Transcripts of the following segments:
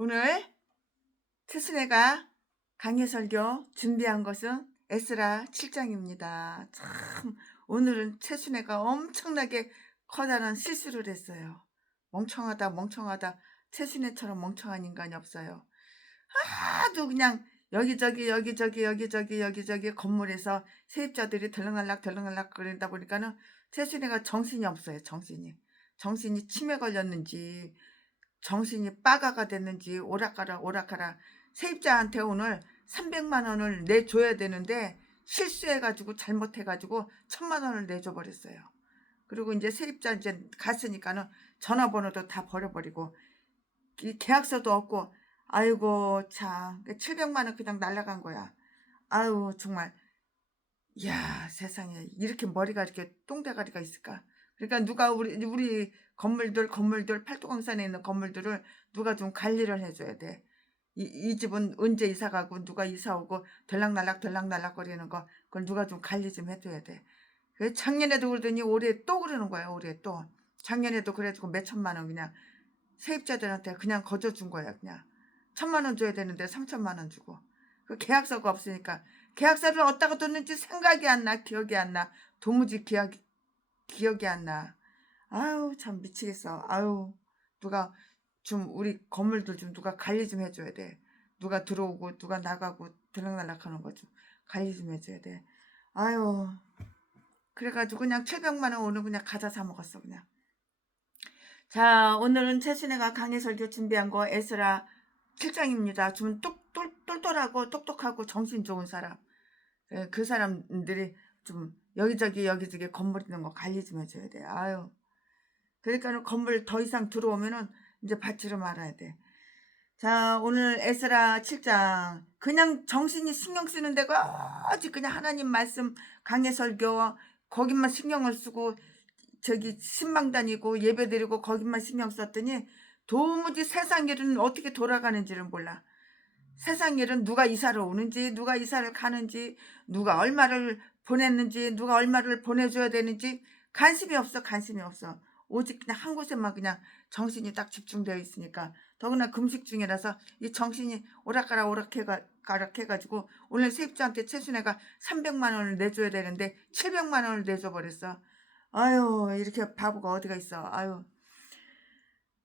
오늘 최순애가 강해설교 준비한 것은 에스라 7장입니다. 참 오늘은 최순애가 엄청나게 커다란 실수를 했어요. 멍청하다 최순애처럼 멍청한 인간이 없어요. 하도 그냥 여기저기 건물에서 세입자들이 들락날락 그러다 보니까는 최순애가 정신이 없어요. 정신이 치매 걸렸는지 정신이 빠가가 됐는지 오락가라 세입자한테 오늘 300만 원을 내줘야 되는데 실수해가지고 잘못해가지고 1000만 원을 내줘 버렸어요. 그리고 이제 세입자 이제 갔으니까는 전화번호도 다 버려버리고 계약서도 없고 아이고 참 700만 원 그냥 날라간 거야. 아유 정말 이야 세상에 이렇게 머리가 이렇게 똥대가리가 있을까. 그러니까 누가 우리 건물들 팔도강산에 있는 건물들을 누가 좀 관리를 해줘야 돼. 이 집은 언제 이사 가고 누가 이사 오고 들락날락 거리는 거 그걸 누가 좀 관리 좀 해줘야 돼. 그 작년에도 그러더니 올해 또 그러는 거야. 올해 또 작년에도 그래가지고 몇 천만 원 그냥 세입자들한테 그냥 거저준 거야. 그냥 1000만 원 줘야 되는데 3천만 원 주고 그 계약서가 없으니까 계약서를 어디다가 뒀는지 생각이 안 나. 기억이 안 나. 도무지 기억이 안 나. 아유 참 미치겠어. 아유 누가 좀 우리 건물들 좀 누가 관리 좀 해줘야 돼. 누가 들어오고 누가 나가고 들락날락 하는 거 좀 관리 좀 해줘야 돼. 아유 그래가지고 그냥 700만 원 오늘 그냥 과자 사 먹었어 그냥. 자 오늘은 최순애가 강해설교 준비한 거 에스라 7장입니다. 좀 똘똘하고 똑똑하고 정신 좋은 사람. 그 사람들이 좀 여기저기 건물 있는 거 관리 좀 해줘야 돼. 아유. 그러니까 건물 더 이상 들어오면은 이제 받지를 말아야 돼. 자 오늘 에스라 7장 그냥 정신이 신경 쓰는 데가 아직 그냥 하나님 말씀 강해설교 거기만 신경을 쓰고 저기 신방 다니고 예배 드리고 거기만 신경 썼더니 도무지 세상 일은 어떻게 돌아가는지를 몰라. 세상 일은 누가 이사를 오는지 누가 이사를 가는지 누가 얼마를 보냈는지 누가 얼마를 보내줘야 되는지 관심이 없어. 오직 그냥 한 곳에만 그냥 정신이 딱 집중되어 있으니까 더구나 금식 중이라서 이 정신이 오락해가지고 오늘 세입자한테 최순애가 300만 원을 내줘야 되는데 700만 원을 내줘 버렸어. 아유 이렇게 바보가 어디가 있어. 아유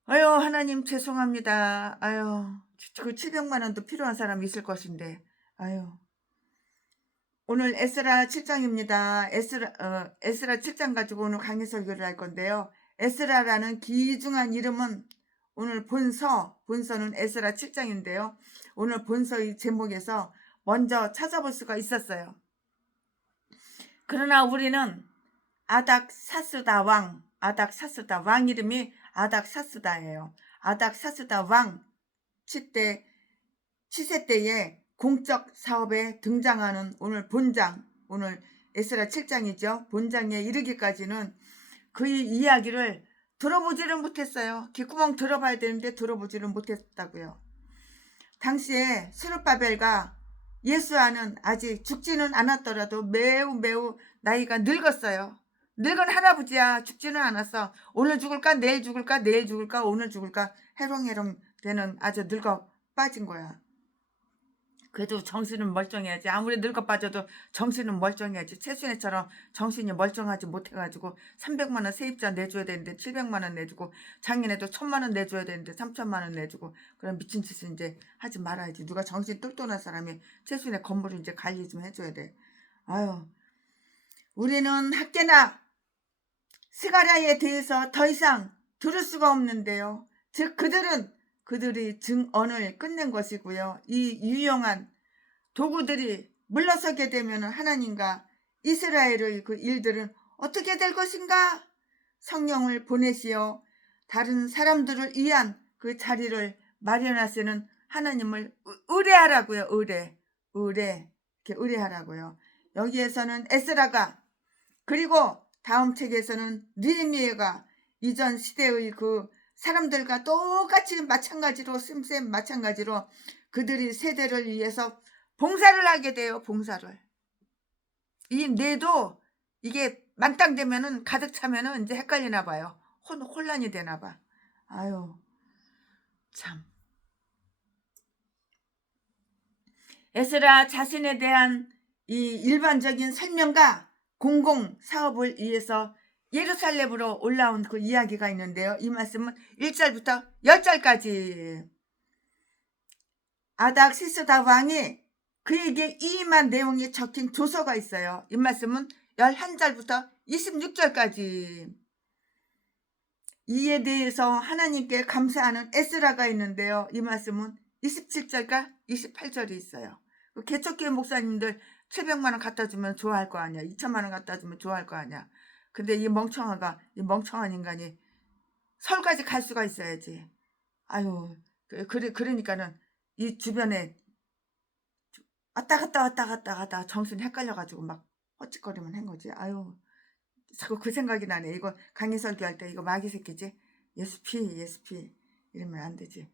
하나님 죄송합니다. 아유 그 700만 원도 필요한 사람이 있을 것인데 아유 오늘 에스라 7장입니다. 에스라 7장 가지고 오늘 강의 설교를 할 건데요. 에스라라는 귀중한 이름은 오늘 본서는 에스라 7장인데요. 오늘 본서의 제목에서 먼저 찾아볼 수가 있었어요. 그러나 우리는 아닥사스다 왕 이름이 아닥사스다예요. 아닥사스다 왕 치세 때에 공적 사업에 등장하는 오늘 에스라 7장이죠. 본장에 이르기까지는 그의 이야기를 들어보지를 못했어요. 귓구멍 들어봐야 되는데 들어보지를 못했다고요. 당시에 스룹바벨과 예수아는 아직 죽지는 않았더라도 매우 나이가 늙었어요. 늙은 할아버지야. 죽지는 않았어. 오늘 죽을까 내일 죽을까 오늘 죽을까 해롱해롱 되는 아주 늙어 빠진 거야. 그래도 정신은 멀쩡해야지. 아무리 늙어 빠져도 정신은 멀쩡해야지. 최순애처럼 정신이 멀쩡하지 못해가지고 300만 원 세입자 내줘야 되는데 700만 원 내주고 작년에도 1000만 원 내줘야 되는데 3000만 원 내주고 그런 미친 짓을 이제 하지 말아야지. 누가 정신 똘똘한 사람이 최순애 건물을 이제 관리 좀 해줘야 돼. 아유 우리는 학계나 스가랴에 대해서 더 이상 들을 수가 없는데요. 즉 그들이 증언을 끝낸 것이고요. 이 유용한 도구들이 물러서게 되면 하나님과 이스라엘의 그 일들은 어떻게 될 것인가? 성령을 보내시어 다른 사람들을 위한 그 자리를 마련하시는 하나님을 의뢰하라고요. 이렇게 의뢰하라고요. 여기에서는 에스라가 그리고 다음 책에서는 느헤미야가 이전 시대의 그 사람들과 똑같이 마찬가지로 그들이 세대를 위해서 봉사를 하게 돼요. 봉사를. 이 뇌도 이게 만땅 되면은 가득 차면은 이제 헷갈리나 봐요. 혼란이 되나 봐. 아유 참 에스라 자신에 대한 이 일반적인 설명과 공공 사업을 위해서 예루살렘으로 올라온 그 이야기가 있는데요. 이 말씀은 1절부터 10절까지. 아닥시스다 왕이 그에게 이임한 내용이 적힌 조서가 있어요. 이 말씀은 11절부터 26절까지. 이에 대해서 하나님께 감사하는 에스라가 있는데요. 이 말씀은 27절과 28절이 있어요. 개척교회 목사님들 700만 원 갖다 주면 좋아할 거 아니야. 2천만 원 갖다 주면 좋아할 거 아니야. 근데 이 멍청한 인간이 서울까지 갈 수가 있어야지. 아유, 그러니까는 이 주변에 왔다 갔다 정신이 헷갈려가지고 막 헛짓거리만 한 거지. 아유, 자꾸 그 생각이 나네. 이거 강의 설교할 때 이거 마귀 새끼지. 예수피 이러면 안 되지.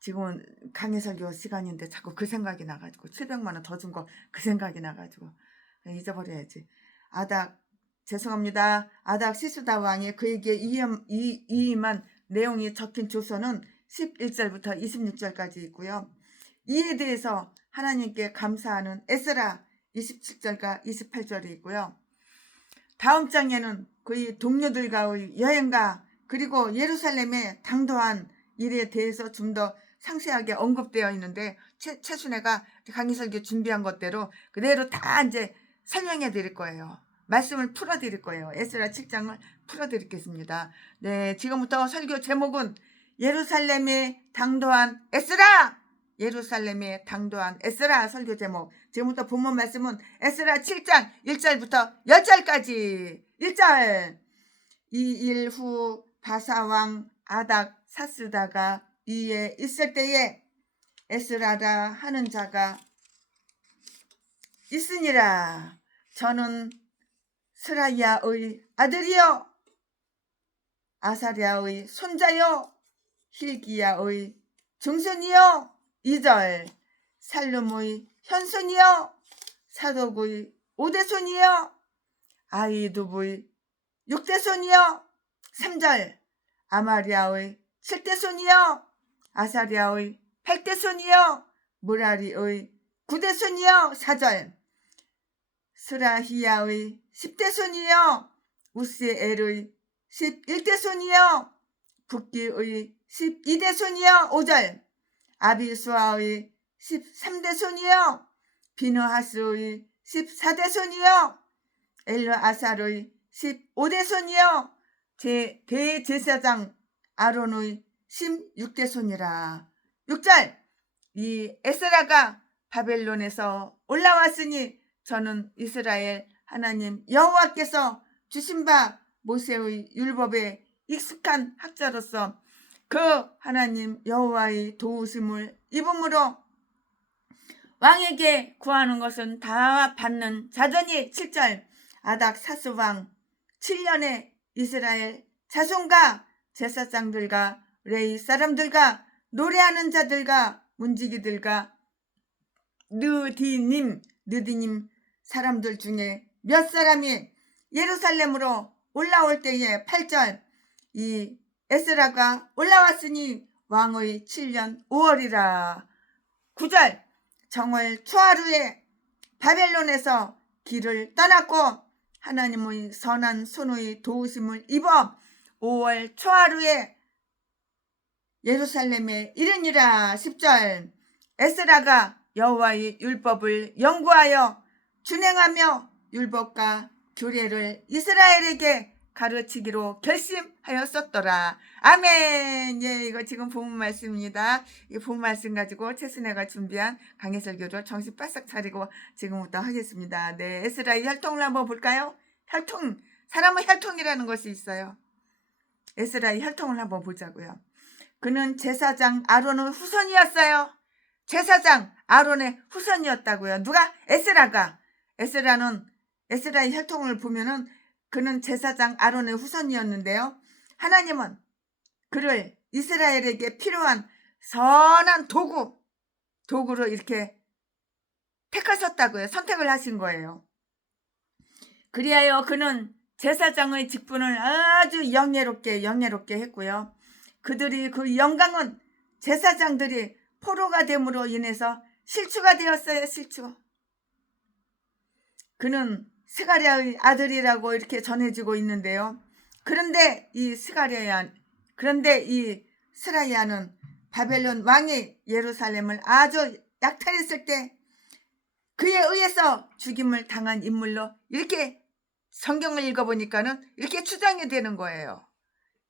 지금은 강의 설교 시간인데 자꾸 그 생각이 나가지고 700만 원 더 준 거 그 생각이 나가지고 잊어버려야지. 죄송합니다. 아닥 시스다 왕이 그에게 이임한 내용이 적힌 조서는 11절부터 26절까지 있고요. 이에 대해서 하나님께 감사하는 에스라 27절과 28절이 있고요. 다음 장에는 그의 동료들과의 여행가 그리고 예루살렘에 당도한 일에 대해서 좀 더 상세하게 언급되어 있는데 최순애가 강의설교 준비한 것대로 그대로 다 이제 설명해 드릴 거예요. 말씀을 풀어 드릴 거예요. 에스라 7장을 풀어 드리겠습니다. 네, 지금부터 설교 제목은 예루살렘에 당도한 에스라! 예루살렘에 당도한 에스라 설교 제목. 지금부터 본문 말씀은 에스라 7장 1절부터 10절까지. 1절. 이 일 후 바사왕 아닥 사스다가 이에 있을 때에 에스라라 하는 자가 있으니라. 저는 스라야의 아들이요 아사랴의 손자요 힐기야의 증손이요. 2절. 살룸의 현손이요 사독의 5대손이요 아이두브의 6대손이요. 3절. 아마리아의 7대손이요 아사랴의 8대손이요 무라리의 9대손이요. 4절. 스라히야의 10대손이요 우스엘의 11대손이요 북기의 12대손이요. 5절. 아비수아의 13대손이요 비느하스의 14대손이요 엘르아살의 15대손이요 대제사장 아론의 16대손이라. 6절. 이 에스라가 바벨론에서 올라왔으니 저는 이스라엘 하나님 여호와께서 주신 바 모세의 율법에 익숙한 학자로서 그 하나님 여호와의 도우심을 입음으로 왕에게 구하는 것은 다 받는 자전이. 7절. 아닥 사스왕 7년에 이스라엘 자손과 제사장들과 레위 사람들과 노래하는 자들과 문지기들과 느디님 사람들 중에 몇 사람이 예루살렘으로 올라올 때에 8절. 이 에스라가 올라왔으니 왕의 7년 5월이라. 9절. 정월 초하루에 바벨론에서 길을 떠났고 하나님의 선한 손의 도우심을 입어 5월 초하루에 예루살렘에 이르니라. 10절. 에스라가 여호와의 율법을 연구하여 준행하며 율법과 규례를 이스라엘에게 가르치기로 결심하였었더라. 아멘. 예, 이거 지금 본문 말씀입니다. 이 본문 말씀 가지고 최순애가 준비한 강해 설교를 정신 바싹 차리고 지금부터 하겠습니다. 네, 에스라의 혈통을 한번 볼까요? 혈통, 사람의 혈통이라는 것이 있어요. 에스라의 혈통을 한번 보자고요. 그는 제사장 아론의 후손이었어요. 제사장 아론의 후손이었다고요. 누가? 에스라가. 에스라의 혈통을 보면은 그는 제사장 아론의 후손이었는데요. 하나님은 그를 이스라엘에게 필요한 선한 도구로 이렇게 택하셨다고요. 선택을 하신 거예요. 그리하여 그는 제사장의 직분을 아주 영예롭게 했고요. 그들이 그 영광은 제사장들이 포로가 됨으로 인해서 실추가 되었어요. 실추. 그는 스가랴의 아들이라고 이렇게 전해지고 있는데요. 그런데 이 스라야는 바벨론 왕이 예루살렘을 아주 약탈했을 때 그에 의해서 죽임을 당한 인물로 이렇게 성경을 읽어보니까는 이렇게 추정이 되는 거예요.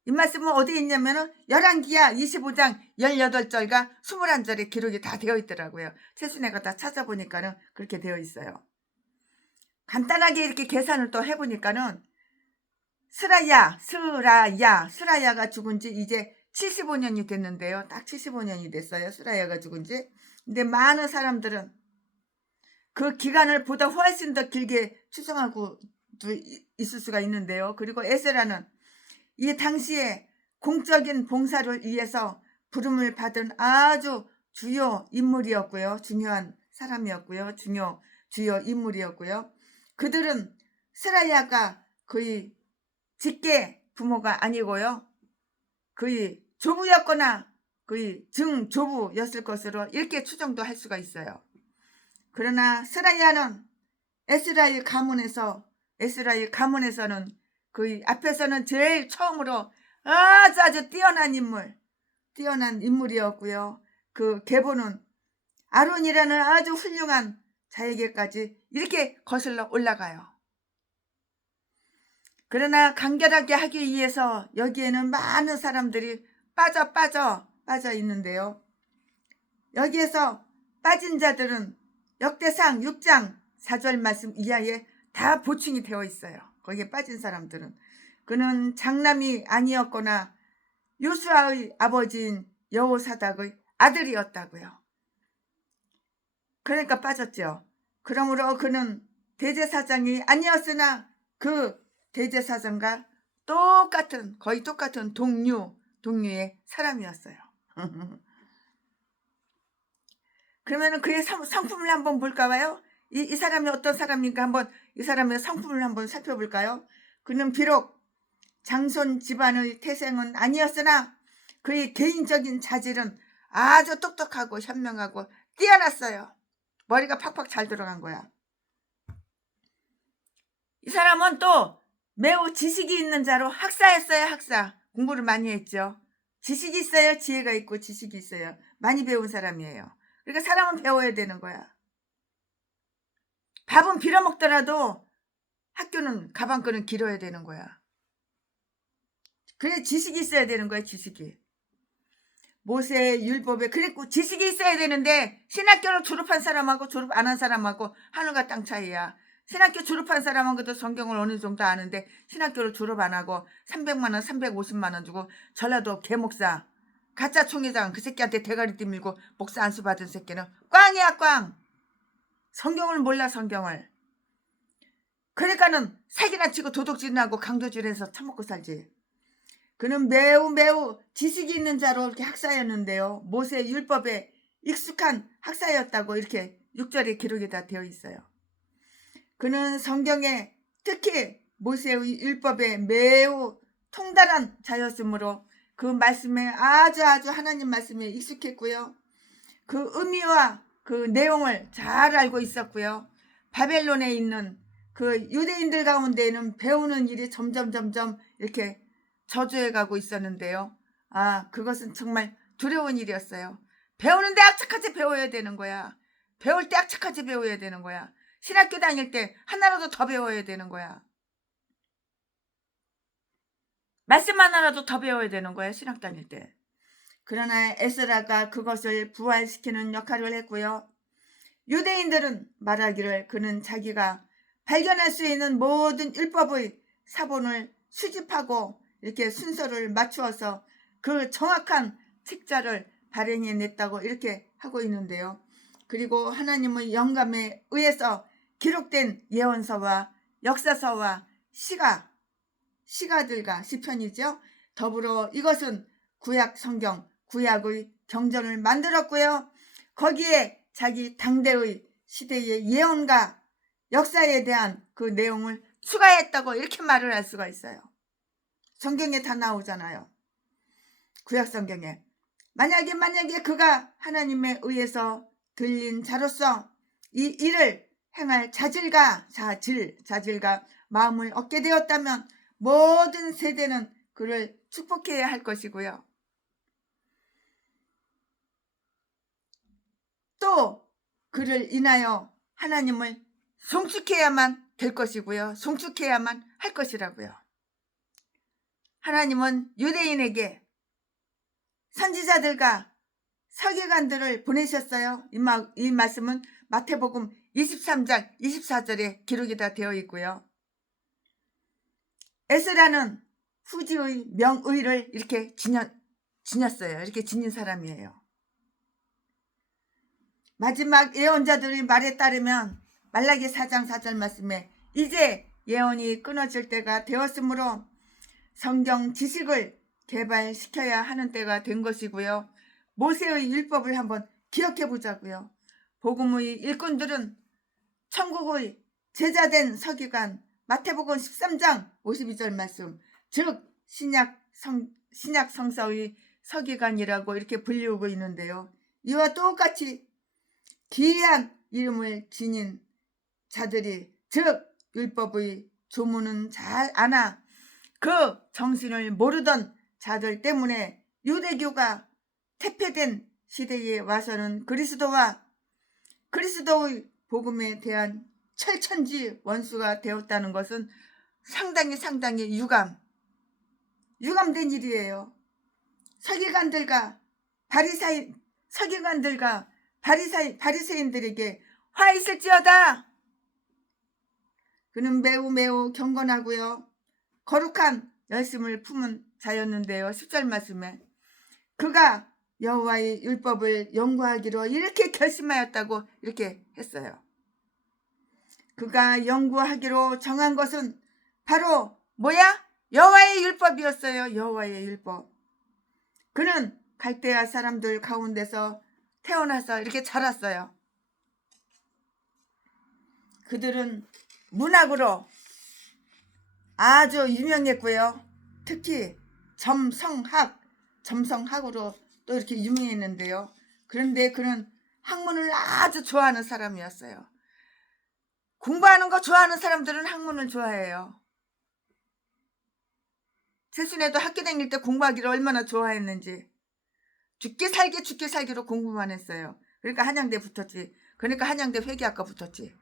이 말씀은 어디에 있냐면은 열왕기하 25장 18절과 21절에 기록이 다 되어 있더라고요. 최순애가 다 찾아보니까는 그렇게 되어 있어요. 간단하게 이렇게 계산을 또 해보니까는 스라야가 죽은 지 이제 75년이 됐는데요. 딱 75년이 됐어요. 스라야가 죽은 지. 근데 많은 사람들은 그 기간을 보다 훨씬 더 길게 추정하고 있을 수가 있는데요. 그리고 에스라는 이 당시에 공적인 봉사를 위해서 부름을 받은 아주 주요 인물이었고요. 중요한 사람이었고요. 주요 인물이었고요. 그들은 스라야가 거의 직계 부모가 아니고요. 거의 조부였거나 거의 증조부였을 것으로 이렇게 추정도 할 수가 있어요. 그러나 스라야는 에스라의 가문에서는 거의 앞에서는 제일 처음으로 아주 뛰어난 인물이었고요. 그 계보는 아론이라는 아주 훌륭한 자에게까지 이렇게 거슬러 올라가요. 그러나 간결하게 하기 위해서 여기에는 많은 사람들이 빠져 있는데요. 여기에서 빠진 자들은 역대상 6장 4절 말씀 이하에 다 보충이 되어 있어요. 거기에 빠진 사람들은 그는 장남이 아니었거나 요수아의 아버지인 여호사닥의 아들이었다고요. 그러니까 빠졌죠. 그러므로 그는 대제사장이 아니었으나 그 대제사장과 거의 똑같은 동류의 사람이었어요. 그러면 그의 성품을 한번 볼까요? 이 사람이 어떤 사람인가 한번 이 사람의 성품을 한번 살펴볼까요? 그는 비록 장손 집안의 태생은 아니었으나 그의 개인적인 자질은 아주 똑똑하고 현명하고 뛰어났어요. 머리가 팍팍 잘 들어간 거야. 이 사람은 또 매우 지식이 있는 자로 학사였어요. 학사. 공부를 많이 했죠. 지식이 있어요. 지혜가 있고 지식이 있어요. 많이 배운 사람이에요. 그러니까 사람은 배워야 되는 거야. 밥은 빌어먹더라도 학교는 가방끈은 길어야 되는 거야. 그래 지식이 있어야 되는 거야. 지식이. 모세의 율법에 그리고 지식이 있어야 되는데 신학교를 졸업한 사람하고 졸업 안 한 사람하고 하늘과 땅 차이야. 신학교 졸업한 사람하고도 성경을 어느 정도 아는데 신학교를 졸업 안 하고 300만 원 350만 원 주고 전라도 개목사 가짜 총회장 그 새끼한테 대가리 띠밀고 목사 안수 받은 새끼는 꽝이야 꽝. 성경을 몰라 성경을. 그러니까는 사기나 치고 도둑질하고 강도질해서 처먹고 살지. 그는 매우 지식이 있는 자로 이렇게 학사였는데요. 모세 율법에 익숙한 학사였다고 이렇게 6절에 기록이 다 되어 있어요. 그는 성경에 특히 모세의 율법에 매우 통달한 자였으므로 그 말씀에 아주 하나님 말씀에 익숙했고요. 그 의미와 그 내용을 잘 알고 있었고요. 바벨론에 있는 그 유대인들 가운데에는 배우는 일이 점점 이렇게 저조해 가고 있었는데요. 그것은 정말 두려운 일이었어요. 배우는데 악착같이 배워야 되는 거야. 배울 때 악착같이 배워야 되는 거야. 신학교 다닐 때 하나라도 더 배워야 되는 거야. 말씀 하나라도 더 배워야 되는 거야. 신학 다닐 때. 그러나 에스라가 그것을 부활시키는 역할을 했고요. 유대인들은 말하기를 그는 자기가 발견할 수 있는 모든 율법의 사본을 수집하고 이렇게 순서를 맞추어서 그 정확한 책자를 발행해냈다고 이렇게 하고 있는데요. 그리고 하나님의 영감에 의해서 기록된 예언서와 역사서와 시가들과 시편이죠. 더불어 이것은 구약 성경, 구약의 경전을 만들었고요. 거기에 자기 당대의 시대의 예언과 역사에 대한 그 내용을 추가했다고 이렇게 말을 할 수가 있어요. 성경에 다 나오잖아요. 구약 성경에. 만약에 그가 하나님에 의해서 들린 자로서 이 일을 행할 자질과 마음을 얻게 되었다면 모든 세대는 그를 축복해야 할 것이고요. 또 그를 인하여 하나님을 송축해야만 될 것이고요. 송축해야만 할 것이라고요. 하나님은 유대인에게 선지자들과 서기관들을 보내셨어요. 이 말씀은 마태복음 23장 24절에 기록이 다 되어 있고요. 에스라는 후지의 명의를 이렇게 지녔어요. 이렇게 지닌 사람이에요. 마지막 예언자들의 말에 따르면 말라기 4장 4절 말씀에 이제 예언이 끊어질 때가 되었으므로 성경 지식을 개발시켜야 하는 때가 된 것이고요. 모세의 율법을 한번 기억해 보자고요. 복음의 일꾼들은 천국의 제자된 서기관 마태복음 13장 52절 말씀, 즉 신약 성서의 서기관이라고 이렇게 불리우고 있는데요. 이와 똑같이 기이한 이름을 지닌 자들이, 즉 율법의 조문은 잘 아나 그 정신을 모르던 자들 때문에 유대교가 퇴폐된 시대에 와서는 그리스도와 그리스도의 복음에 대한 철천지 원수가 되었다는 것은 상당히 유감된 일이에요. 서기관들과 바리새인들에게 화 있을지어다. 그는 매우 경건하고요. 거룩한 열심을 품은 자였는데요. 10절 말씀에 그가 여호와의 율법을 연구하기로 이렇게 결심하였다고 이렇게 했어요. 그가 연구하기로 정한 것은 바로 뭐야? 여호와의 율법이었어요. 여호와의 율법. 그는 갈대아 사람들 가운데서 태어나서 이렇게 자랐어요. 그들은 문학으로 아주 유명했고요. 특히 점성학으로 또 이렇게 유명했는데요. 그런데 그는 학문을 아주 좋아하는 사람이었어요. 공부하는 거 좋아하는 사람들은 학문을 좋아해요. 세순에도 학교 다닐 때 공부하기를 얼마나 좋아했는지. 죽기 살기로 공부만 했어요. 그러니까 한양대 붙었지. 그러니까 한양대 회계학과 붙었지.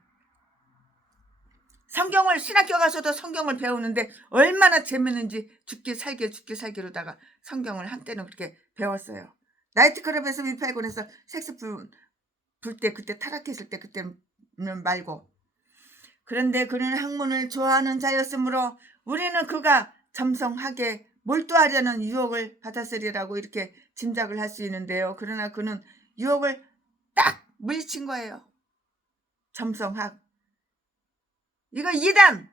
성경을 신학교 가서도 성경을 배우는데 얼마나 재밌는지 죽기 살기로다가 성경을 한때는 그렇게 배웠어요. 나이트클럽에서 미팔곤에서 섹스 불 때 그때 타락했을 때 그때는 말고. 그런데 그는 학문을 좋아하는 자였으므로 우리는 그가 점성하게 몰두하려는 유혹을 받았으리라고 이렇게 짐작을 할 수 있는데요. 그러나 그는 유혹을 딱 물리친 거예요. 점성학. 이거 이단,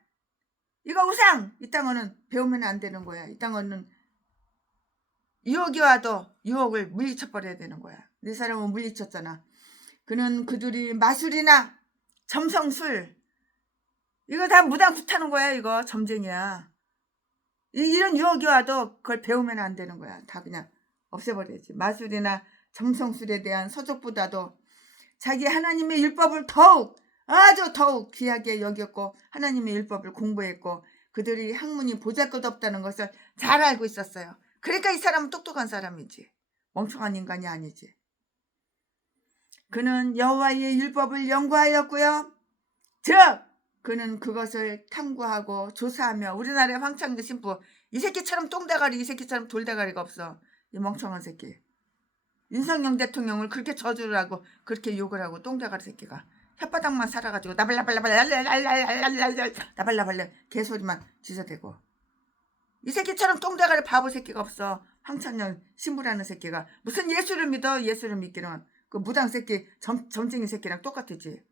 이거 우상, 이딴 거는 배우면 안 되는 거야. 이딴 거는 유혹이 와도 유혹을 물리쳐버려야 되는 거야. 네 사람은 물리쳤잖아. 그는 그들이 마술이나 점성술, 이거 다 무당 굿하는 거야. 이거 점쟁이야. 이런 유혹이 와도 그걸 배우면 안 되는 거야. 다 그냥 없애버려야지. 마술이나 점성술에 대한 서적보다도 자기 하나님의 율법을 더욱 귀하게 여겼고 하나님의 율법을 공부했고 그들이 학문이 보잘것없다는 것을 잘 알고 있었어요. 그러니까 이 사람은 똑똑한 사람이지. 멍청한 인간이 아니지. 그는 여호와의 율법을 연구하였고요. 즉 그는 그것을 탐구하고 조사하며 우리나라의 황창규 신부, 이 새끼처럼 똥대가리, 이 새끼처럼 돌대가리가 없어. 이 멍청한 새끼. 윤석열 대통령을 그렇게 저주를 하고 그렇게 욕을 하고 똥대가리 새끼가 혓바닥만 살아가지고 나발라발라 개소리만 지저대고, 이 새끼처럼 똥대가리 바보 새끼가 없어. 황창년 신부라는 새끼가 무슨 예수를 믿어. 예수를 믿기는 그 무당 새끼, 점쟁이 새끼랑 똑같지.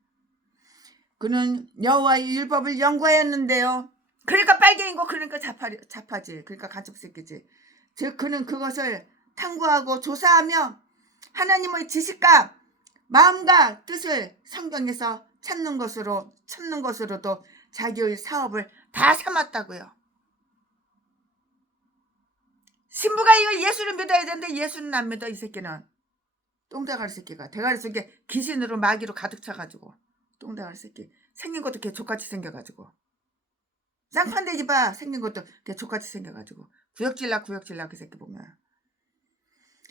그는 여호와의 율법을 연구하였는데요. 그러니까 빨갱이고 그러니까 자파지. 그러니까 간첩 새끼지. 즉 그는 그것을 탐구하고 조사하며 하나님의 지식과 마음과 뜻을 성경에서 찾는 것으로도 자기의 사업을 다 삼았다고요. 신부가 이거 예수를 믿어야 되는데 예수는 안 믿어. 이 새끼는 똥대가리 새끼가. 대가리 속에 귀신으로 마귀로 가득 차가지고. 똥대가리 새끼. 생긴 것도 걔 족같이 생겨가지고. 쌍판대기 봐. 생긴 것도 걔 족같이 생겨가지고. 구역질나 그 새끼 보면.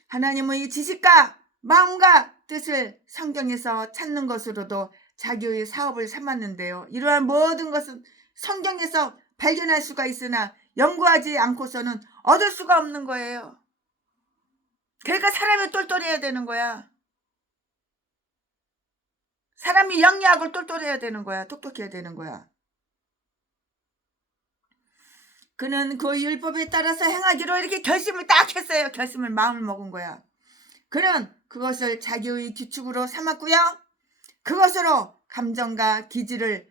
하나님은 이 지식과 마음과 뜻을 성경에서 찾는 것으로도 자기의 사업을 삼았는데요. 이러한 모든 것은 성경에서 발견할 수가 있으나 연구하지 않고서는 얻을 수가 없는 거예요. 그러니까 사람이 똘똘해야 되는 거야. 사람이 영리하고 똘똘해야 되는 거야. 똑똑해야 되는 거야. 그는 그 율법에 따라서 행하기로 이렇게 결심을 딱 했어요. 결심을 마음을 먹은 거야. 그는 그것을 자기의 규칙으로 삼았고요. 그것으로 감정과 기질을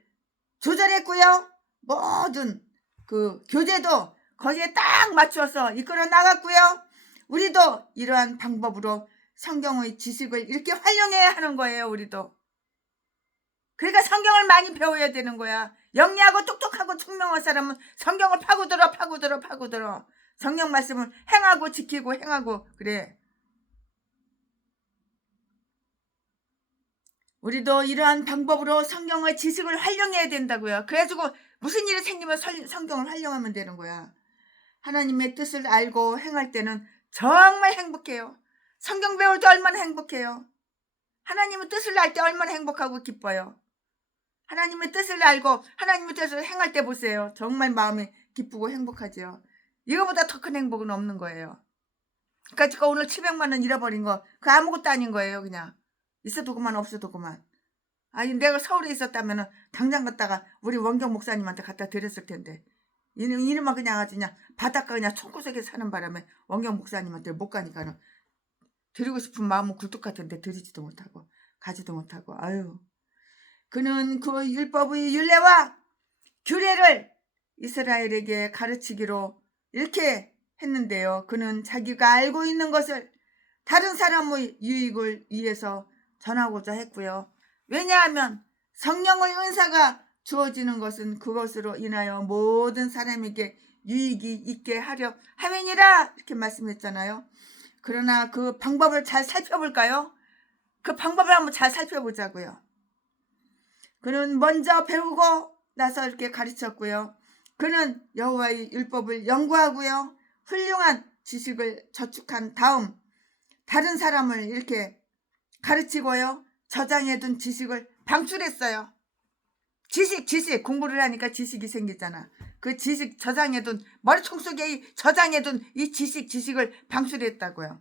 조절했고요. 모든 그 교제도 거기에 딱 맞춰서 이끌어 나갔고요. 우리도 이러한 방법으로 성경의 지식을 이렇게 활용해야 하는 거예요. 우리도. 그러니까 성경을 많이 배워야 되는 거야. 영리하고 똑똑하고 총명한 사람은 성경을 파고들어. 성경 말씀을 행하고 지키고 행하고 그래. 우리도 이러한 방법으로 성경의 지식을 활용해야 된다고요. 그래가지고 무슨 일이 생기면 성경을 활용하면 되는 거야. 하나님의 뜻을 알고 행할 때는 정말 행복해요. 성경 배울 때 얼마나 행복해요. 하나님의 뜻을 알 때 얼마나 행복하고 기뻐요. 하나님의 뜻을 알고 하나님의 뜻을 행할 때 보세요. 정말 마음이 기쁘고 행복하죠. 이거보다 더 큰 행복은 없는 거예요. 그러니까 제가 오늘 700만 원 잃어버린 거 그거 아무것도 아닌 거예요. 그냥 있어도 그만 없어도 그만. 아니 내가 서울에 있었다면 당장 갔다가 우리 원경 목사님한테 갖다 드렸을 텐데 이놈아 그냥 아주 그냥 바닷가 그냥 총구석에 사는 바람에 원경 목사님한테 못 가니까는 드리고 싶은 마음은 굴뚝 같은데 드리지도 못하고 가지도 못하고. 아유. 그는 그 율법의 율례와 규례를 이스라엘에게 가르치기로 이렇게 했는데요. 그는 자기가 알고 있는 것을 다른 사람의 유익을 위해서 전하고자 했고요. 왜냐하면 성령의 은사가 주어지는 것은 그것으로 인하여 모든 사람에게 유익이 있게 하려 함이니라 이렇게 말씀했잖아요. 그러나 그 방법을 잘 살펴볼까요? 그 방법을 한번 잘 살펴보자고요. 그는 먼저 배우고 나서 이렇게 가르쳤고요. 그는 여호와의 율법을 연구하고요. 훌륭한 지식을 저축한 다음 다른 사람을 이렇게 가르치고요. 저장해둔 지식을 방출했어요. 지식 공부를 하니까 지식이 생기잖아. 그 지식 저장해둔 머리통 속에 저장해둔 이 지식을 방출했다고요.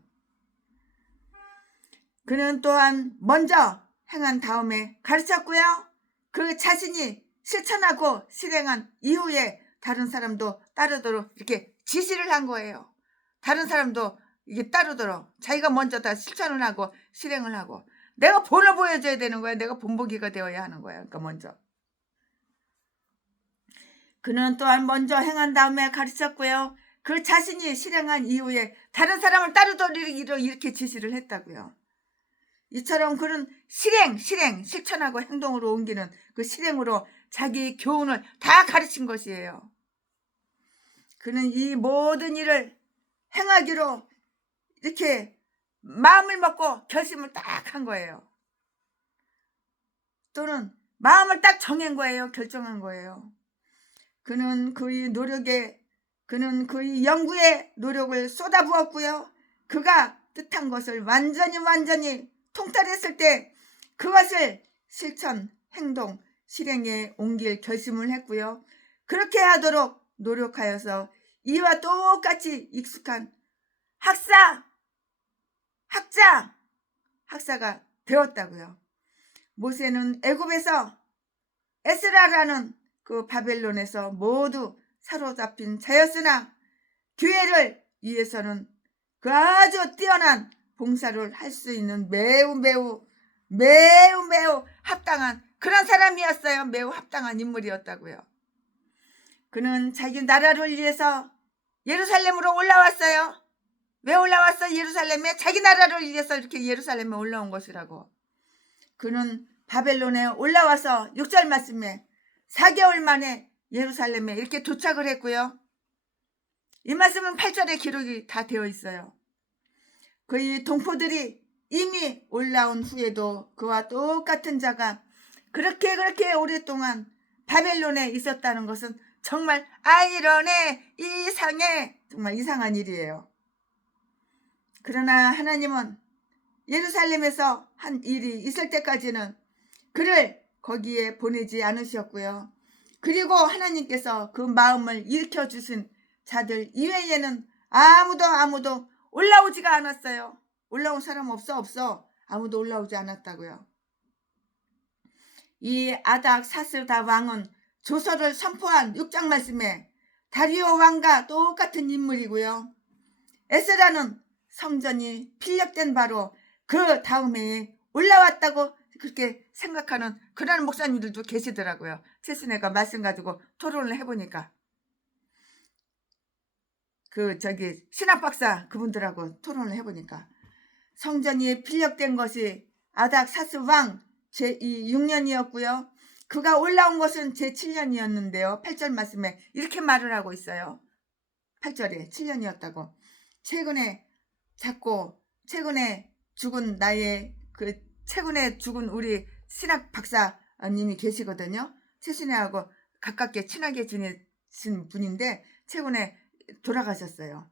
그는 또한 먼저 행한 다음에 가르쳤고요. 그 자신이 실천하고 실행한 이후에 다른 사람도 따르도록 이렇게 지시를 한 거예요. 다른 사람도 이게 따르도록 자기가 먼저 다 실천을 하고 실행을 하고 내가 본을 보여줘야 되는 거야. 내가 본보기가 되어야 하는 거야. 그러니까 먼저. 그는 또한 먼저 행한 다음에 가르쳤고요. 그 자신이 실행한 이후에 다른 사람을 따르도록 이렇게 지시를 했다고요. 이처럼 그는 실천하고 행동으로 옮기는 그 실행으로 자기 교훈을 다 가르친 것이에요. 그는 이 모든 일을 행하기로 이렇게 마음을 먹고 결심을 딱 한 거예요. 또는 마음을 딱 정한 거예요. 결정한 거예요. 그는 그의 연구에 노력을 쏟아부었고요. 그가 뜻한 것을 완전히 통달했을 때 그것을 실천, 행동, 실행에 옮길 결심을 했고요. 그렇게 하도록 노력하여서 이와 똑같이 익숙한 학자가 되었다고요. 모세는 애굽에서 에스라라는 그 바벨론에서 모두 사로잡힌 자였으나 교회를 위해서는 그 아주 뛰어난 봉사를 할 수 있는 매우 합당한 그런 사람이었어요. 매우 합당한 인물이었다고요. 그는 자기 나라를 위해서 예루살렘으로 올라왔어요. 왜 올라왔어? 예루살렘에 자기 나라를 위해서 이렇게 예루살렘에 올라온 것이라고. 그는 바벨론에 올라와서 6절 말씀에 4개월 만에 예루살렘에 이렇게 도착을 했고요. 이 말씀은 8절에 기록이 다 되어 있어요. 그의 동포들이 이미 올라온 후에도 그와 똑같은 자가 그렇게 오랫동안 바벨론에 있었다는 것은 정말 아이러니해, 이상해, 정말 이상한 일이에요. 그러나 하나님은 예루살렘에서 한 일이 있을 때까지는 그를 거기에 보내지 않으셨고요. 그리고 하나님께서 그 마음을 일으켜주신 자들 이외에는 아무도 올라오지가 않았어요. 올라온 사람 없어. 아무도 올라오지 않았다고요. 이 아닥사스다 왕은 조서를 선포한 6장 말씀에 다리오 왕과 똑같은 인물이고요. 에스라는 성전이 필력된 바로 그 다음에 올라왔다고 그렇게 생각하는 그런 목사님들도 계시더라고요. 최순애가 말씀 가지고 토론을 해보니까 신학박사 그분들하고 토론을 해보니까 성전이 필력된 것이 아닥사스 왕 제6년이었고요. 그가 올라온 것은 제7년이었는데요. 8절 말씀에 이렇게 말을 하고 있어요. 8절에 7년이었다고. 최근에 죽은 우리 신학 박사님이 계시거든요. 최순애하고 가깝게 친하게 지내신 분인데 최근에 돌아가셨어요.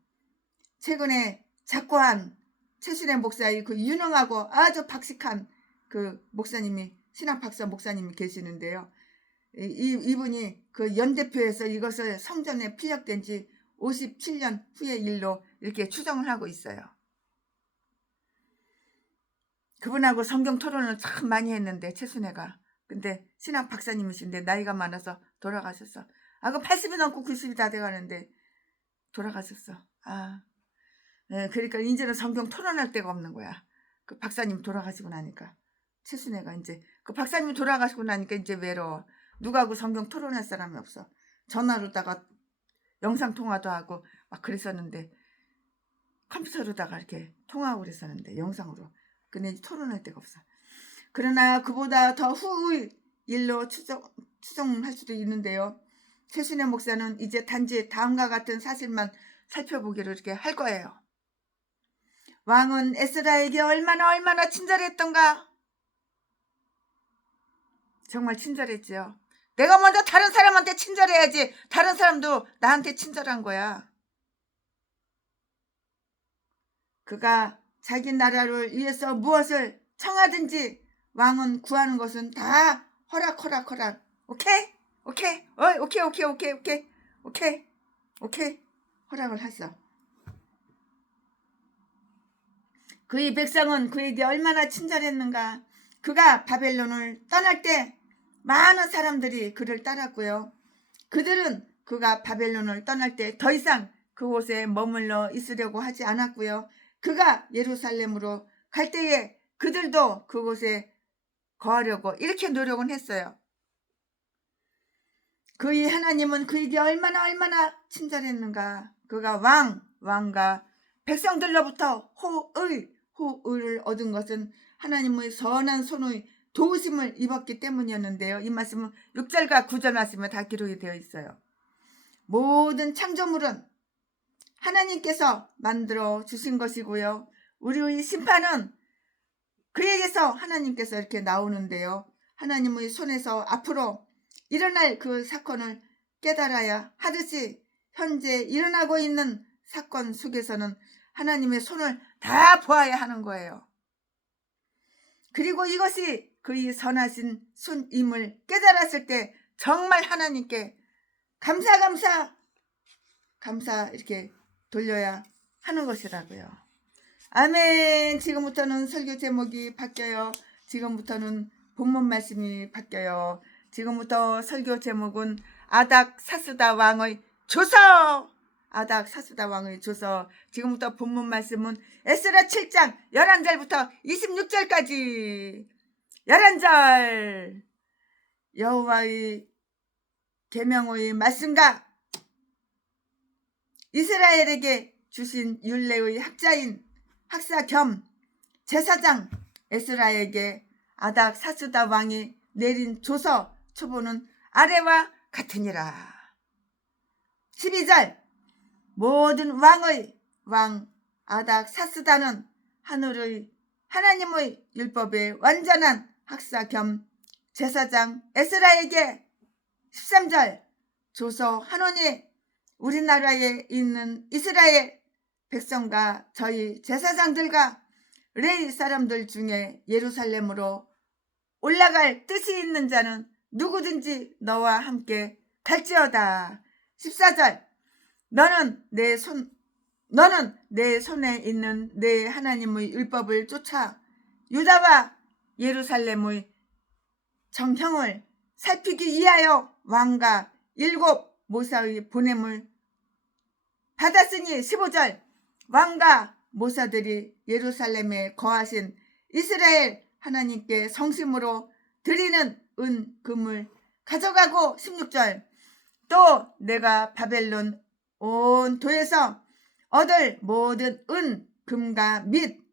최근에 작고한 최순애 목사의 그 유능하고 아주 박식한 그 목사님이 신학 박사 목사님이 계시는데요. 이분이 그 연대표에서 이것을 성전에 필력된 지 57년 후의 일로 이렇게 추정을 하고 있어요. 그분하고 성경 토론을 참 많이 했는데 최순애가. 근데 신학 박사님이신데 나이가 많아서 돌아가셨어. 그 80이 넘고 90이 다 돼가는데 돌아가셨어. 네, 그러니까 이제는 성경 토론할 데가 없는 거야. 그 박사님 돌아가시고 나니까. 최순애가 이제 그 박사님 돌아가시고 나니까 이제 외로워. 누구하고 성경 토론할 사람이 없어. 전화로다가 영상통화도 하고 막 그랬었는데 컴퓨터로다가 이렇게 통화하고 그랬었는데 영상으로. 근데 토론할 데가 없어. 그러나 그보다 더 후의 일로 추정할 수도 있는데요. 최순애 목사는 이제 단지 다음과 같은 사실만 살펴보기로 이렇게 할 거예요. 왕은 에스라에게 얼마나 친절했던가. 정말 친절했지요. 내가 먼저 다른 사람한테 친절해야지 다른 사람도 나한테 친절한 거야. 그가 자기 나라를 위해서 무엇을 청하든지 왕은 구하는 것은 다 허락. 오케이? 오케이. 허락을 했어. 그의 백성은 그에게 얼마나 친절했는가. 그가 바벨론을 떠날 때 많은 사람들이 그를 따랐고요. 그들은 그가 바벨론을 떠날 때 더 이상 그곳에 머물러 있으려고 하지 않았고요. 그가 예루살렘으로 갈 때에 그들도 그곳에 거하려고 이렇게 노력은 했어요. 그의 하나님은 그에게 얼마나 친절했는가. 그가 왕과 백성들로부터 호의를 얻은 것은 하나님의 선한 손의 도우심을 입었기 때문이었는데요. 이 말씀은 6절과 9절 말씀에 다 기록이 되어 있어요. 모든 창조물은 하나님께서 만들어 주신 것이고요. 우리의 심판은 그에게서 하나님께서 이렇게 나오는데요. 하나님의 손에서 앞으로 일어날 그 사건을 깨달아야 하듯이 현재 일어나고 있는 사건 속에서는 하나님의 손을 다 보아야 하는 거예요. 그리고 이것이 그의 선하신 손임을 깨달았을 때 정말 하나님께 감사 이렇게 돌려야 하는 것이라고요. 아멘. 지금부터는 설교 제목이 바뀌어요. 지금부터는 본문 말씀이 바뀌어요. 지금부터 설교 제목은 아닥사스다 왕의 조서. 아닥사스다 왕의 조서. 지금부터 본문 말씀은 에스라 7장 11절부터 26절까지. 11절. 여호와의 계명의 말씀과 이스라엘에게 주신 율례의 학사 겸 제사장 에스라에게 아닥사스다 왕이 내린 조서 초보는 아래와 같으니라. 12절. 모든 왕 아닥사스다는 하늘의 하나님의 율법의 완전한 학사 겸 제사장 에스라에게 13절 조서 한원이 우리나라에 있는 이스라엘 백성과 저희 제사장들과 레위 사람들 중에 예루살렘으로 올라갈 뜻이 있는 자는 누구든지 너와 함께 갈지어다. 14절 너는 내 손에 있는 내 하나님의 율법을 쫓아 유다와 예루살렘의 정형을 살피기 위하여 왕과 7 모사의 보냄을 받았으니 15절 왕과 모사들이 예루살렘에 거하신 이스라엘 하나님께 성심으로 드리는 은 금을 가져가고 16절 또 내가 바벨론 온 도에서 얻을 모든 은 금과 및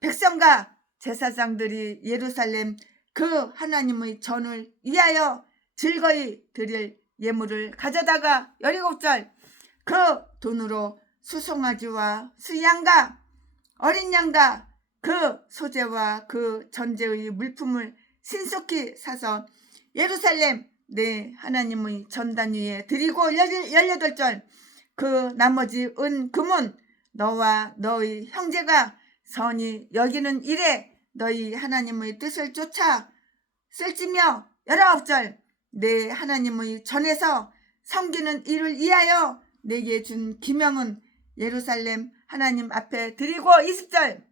백성과 제사장들이 예루살렘 그 하나님의 전을 위하여 즐거이 드릴 예물을 가져다가 17절 그 돈으로 수송아지와 수양과 어린 양과 그 소재와 그 전제의 물품을 신속히 사서 예루살렘 내 하나님의 전단 위에 드리고 18절 그 나머지 은 금은 너와 너희 형제가 선히 여기는 일에 너희 하나님의 뜻을 쫓아 쓸지며 19절 내 하나님의 전에서 섬기는 일을 위하여 내게 준 기명은 예루살렘 하나님 앞에 드리고 20절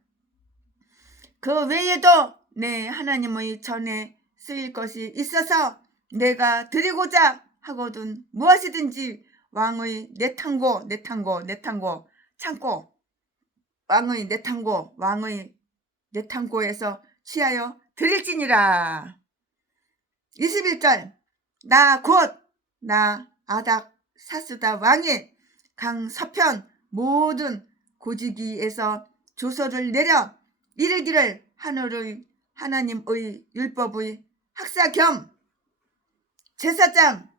그 외에도 내 하나님의 전에 쓰일 것이 있어서 내가 드리고자 하거든 무엇이든지 왕의 내탕고 창고 왕의 내탕고에서 취하여 드릴지니라. 21절 나 아닥사스다 왕이 강 서편 모든 고지기에서 조서를 내려 이르기를 하늘의 하나님의 율법의 학사 겸 제사장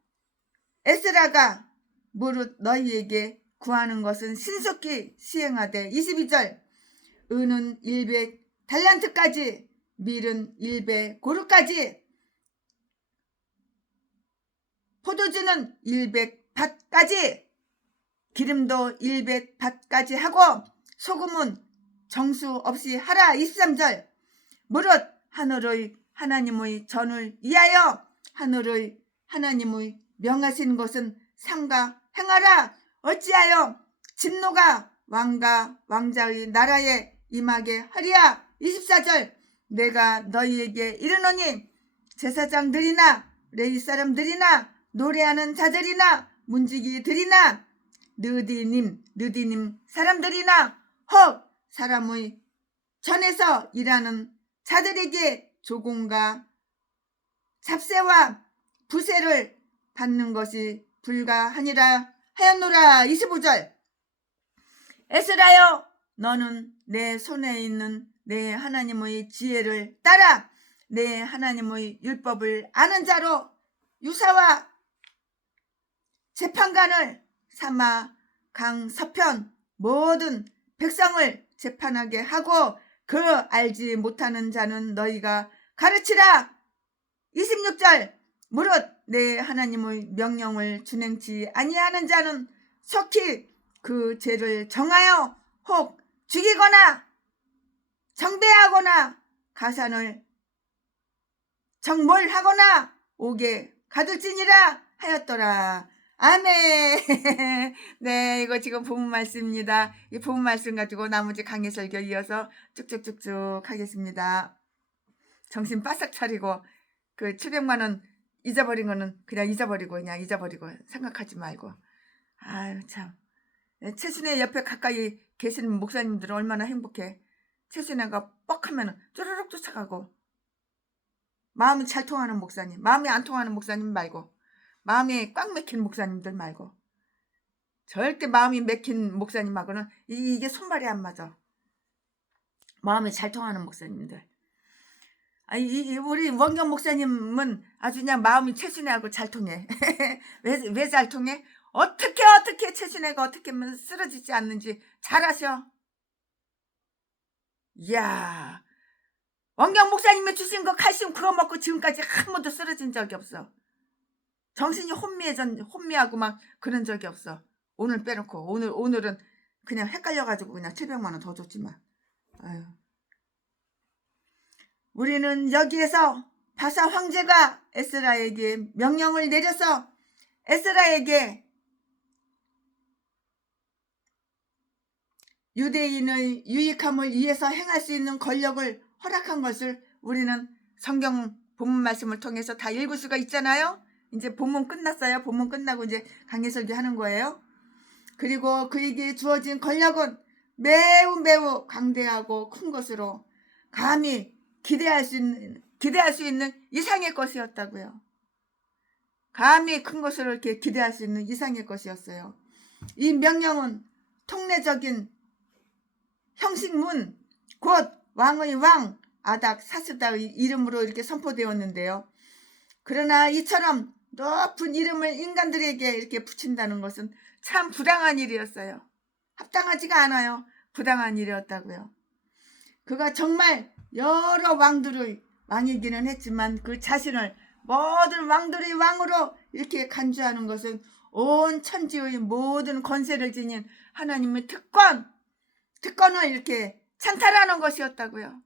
에스라가 무릇 너희에게 구하는 것은 신속히 시행하되 22절 은은 100달란트까지 밀은 100고루까지 포도주는 100밭까지 기름도 100밭까지 하고 소금은 정수 없이 하라. 23절 무릇 하늘의 하나님의 전을 위하여 하늘의 하나님의 명하신 것은 삼가 행하라. 어찌하여 진노가 왕과 왕자의 나라에 임하게 하리야. 24절 내가 너희에게 이르노니 제사장들이나 레위 사람들이나 노래하는 자들이나 문지기들이나 느디님 사람들이나 혹 사람의 전에서 일하는 자들에게 조공과 잡세와 부세를 받는 것이 불가하니라 하였노라. 25절 에스라여 너는 내 손에 있는 내 하나님의 지혜를 따라 내 하나님의 율법을 아는 자로 유사와 재판관을 삼아 강 서편 모든 백성을 재판하게 하고 그 알지 못하는 자는 너희가 가르치라. 26절 무릇 내 하나님의 명령을 준행치 아니하는 자는 속히 그 죄를 정하여 혹 죽이거나 정배하거나 가산을 정몰하거나 옥에 가둘지니라 하였더라. 아멘. 네, 이거 지금 본문 말씀입니다. 이 본문 말씀 가지고 나머지 강의 설교 이어서 쭉쭉쭉쭉 하겠습니다. 정신 바싹 차리고 그 700만 원 잊어버린 거는 그냥 잊어버리고 생각하지 말고. 아유 참. 최순애 옆에 가까이 계시는 목사님들은 얼마나 행복해. 최순애가 뻑하면 쪼르륵 쫓아가고. 마음이 잘 통하는 목사님, 마음이 안 통하는 목사님 말고, 마음이 꽉 막힌 목사님들 말고, 절대 마음이 막힌 목사님하고는 이게 손발이 안 맞아. 마음이 잘 통하는 목사님들. 우리 원경 목사님은 아주 그냥 마음이 최순애하고 잘 통해. 왜 잘 통해? 어떻게 최순애가 어떻게 하면 쓰러지지 않는지 잘 아셔. 이야, 원경 목사님이 주신 거 칼슘 그거 먹고 지금까지 한 번도 쓰러진 적이 없어. 정신이 혼미하고 막 그런 적이 없어. 오늘 빼놓고 오늘은 그냥 헷갈려가지고 그냥 700만 원 더 줬지만. 아유. 우리는 여기에서 바사 황제가 에스라에게 명령을 내려서 에스라에게 유대인의 유익함을 위해서 행할 수 있는 권력을 허락한 것을 우리는 성경 본문 말씀을 통해서 다 읽을 수가 있잖아요. 이제 본문 끝났어요. 본문 끝나고 이제 강해설교 하는 거예요. 그리고 그에게 주어진 권력은 매우 강대하고 큰 것으로 감히 기대할 수 있는 이상의 것이었다고요. 감히 큰 것으로 이렇게 기대할 수 있는 이상의 것이었어요. 이 명령은 통례적인 형식문 곧 왕의 왕 아닥 사스다의 이름으로 이렇게 선포되었는데요. 그러나 이처럼 높은 이름을 인간들에게 이렇게 붙인다는 것은 참 부당한 일이었어요. 합당하지가 않아요. 부당한 일이었다고요. 그가 정말 여러 왕들의 왕이기는 했지만 그 자신을 모든 왕들의 왕으로 이렇게 간주하는 것은 온 천지의 모든 권세를 지닌 하나님의 특권을 이렇게 찬탈하는 것이었다고요.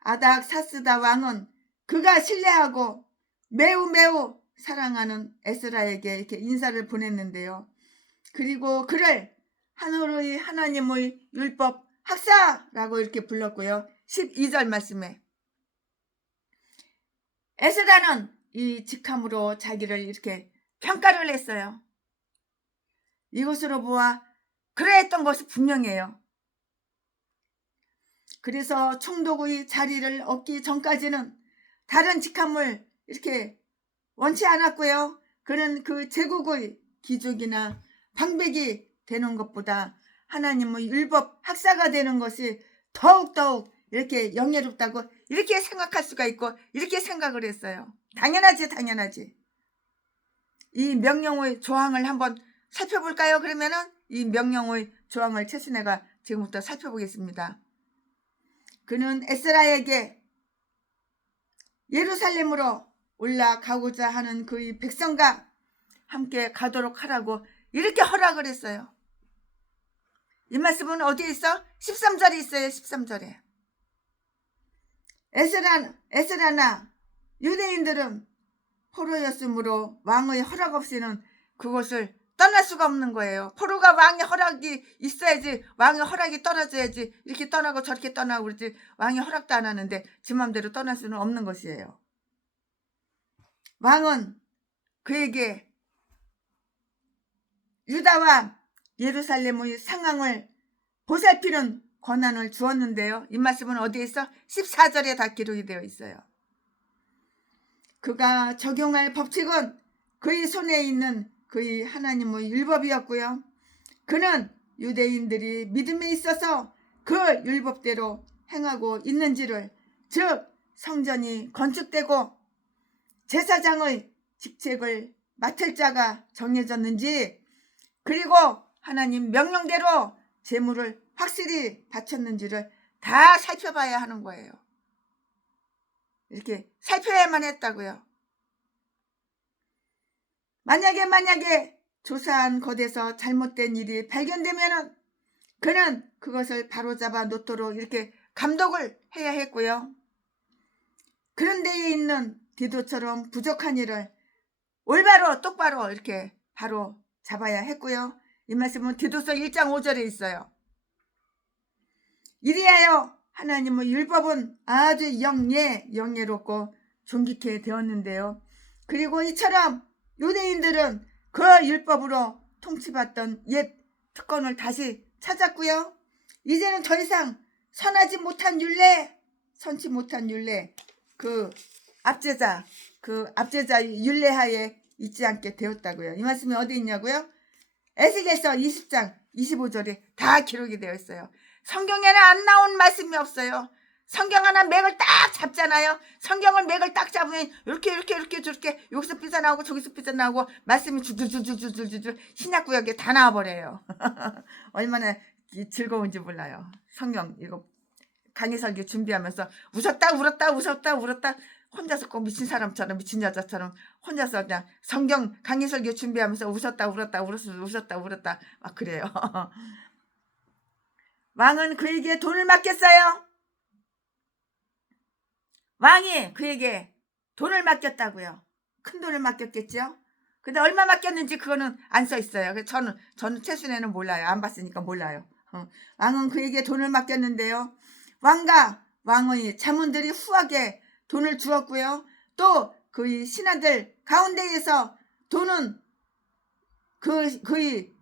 아닥 사스다 왕은 그가 신뢰하고 매우 사랑하는 에스라에게 이렇게 인사를 보냈는데요. 그리고 그를 하늘의 하나님의 율법 학사라고 이렇게 불렀고요. 12절 말씀에 에스라는 이 직함으로 자기를 이렇게 평가를 했어요. 이것으로 보아 그러했던 것이 분명해요. 그래서 총독의 자리를 얻기 전까지는 다른 직함을 이렇게 원치 않았고요. 그는 그 제국의 귀족이나 방백이 되는 것보다 하나님의 율법 학사가 되는 것이 더욱 이렇게 영예롭다고 이렇게 생각할 수가 있고 이렇게 생각을 했어요. 당연하지. 이 명령의 조항을 한번 살펴볼까요? 그러면은 이 명령의 조항을 최순애가 지금부터 살펴보겠습니다. 그는 에스라에게 예루살렘으로 올라가고자 하는 그의 백성과 함께 가도록 하라고 이렇게 허락을 했어요. 이 말씀은 어디에 있어? 13절에 있어요. 13절에. 에스라나 유대인들은 포로였으므로 왕의 허락 없이는 그곳을 떠날 수가 없는 거예요. 포로가 왕의 허락이 있어야지, 왕의 허락이 떨어져야지 이렇게 떠나고 저렇게 떠나고 그러지, 왕이 허락도 안 하는데 지 맘대로 떠날 수는 없는 것이에요. 왕은 그에게 유다와 예루살렘의 상황을 보살피는 권한을 주었는데요. 이 말씀은 어디에 있어? 14절에 다 기록이 되어 있어요. 그가 적용할 법칙은 그의 손에 있는 그의 하나님의 율법이었고요. 그는 유대인들이 믿음에 있어서 그 율법대로 행하고 있는지를, 즉 성전이 건축되고 제사장의 직책을 맡을 자가 정해졌는지, 그리고 하나님 명령대로 제물을 확실히 바쳤는지를 다 살펴봐야 하는 거예요. 이렇게 살펴야만 했다고요. 만약에 조사한 것에서 잘못된 일이 발견되면은 그는 그것을 바로잡아 놓도록 이렇게 감독을 해야 했고요. 그런 데에 있는 디도처럼 부족한 일을 올바로 똑바로 이렇게 바로 잡아야 했고요. 이 말씀은 디도서 1장 5절에 있어요. 이리하여 하나님의 율법은 아주 영예롭고 존귀케 되었는데요. 그리고 이처럼 유대인들은 그 율법으로 통치받던 옛 특권을 다시 찾았고요. 이제는 더 이상 선치 못한 율례, 그 압제자 율례하에 있지 않게 되었다고요. 이 말씀이 어디 있냐고요? 에스겔서 20장 25절에 다 기록이 되어 있어요. 성경에는 안 나온 말씀이 없어요. 성경 하나 맥을 딱 잡잖아요. 성경을 맥을 딱 잡으면 이렇게 여기서 삐져나오고 저기서 삐져나오고 말씀이 줄줄줄줄줄줄 신약구약에 다 나와버려요. 얼마나 즐거운지 몰라요. 성경 이거 강의설교 준비하면서 웃었다 울었다 웃었다 울었다 혼자서 꼭 미친 사람처럼 미친 여자처럼 혼자서 그냥 성경 강의설교 준비하면서 웃었다 울었다 웃었다 울었다 막 그래요. 왕은 그에게 돈을 맡겼어요. 왕이 그에게 돈을 맡겼다고요. 큰 돈을 맡겼겠죠. 근데 얼마 맡겼는지 그거는 안 써 있어요. 그래서 저는 최순애는 몰라요. 안 봤으니까 몰라요. 왕은 그에게 돈을 맡겼는데요. 왕과 왕의 자문들이 후하게 돈을 주었고요. 또 그의 신하들 가운데에서 돈은 그의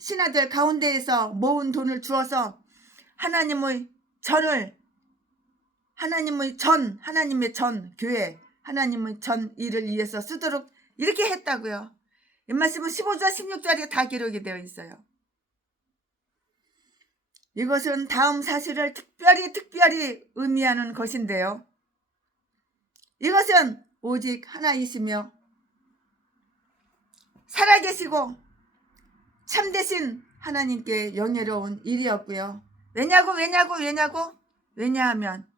신하들 가운데에서 모은 돈을 주어서 하나님의 전 교회 하나님의 전 일을 위해서 쓰도록 이렇게 했다고요. 이 말씀은 15절 16절에 다 기록이 되어 있어요. 이것은 다음 사실을 특별히 의미하는 것인데요. 이것은 오직 하나이시며 살아계시고 참되신 하나님께 영예로운 일이었고요. 왜냐하면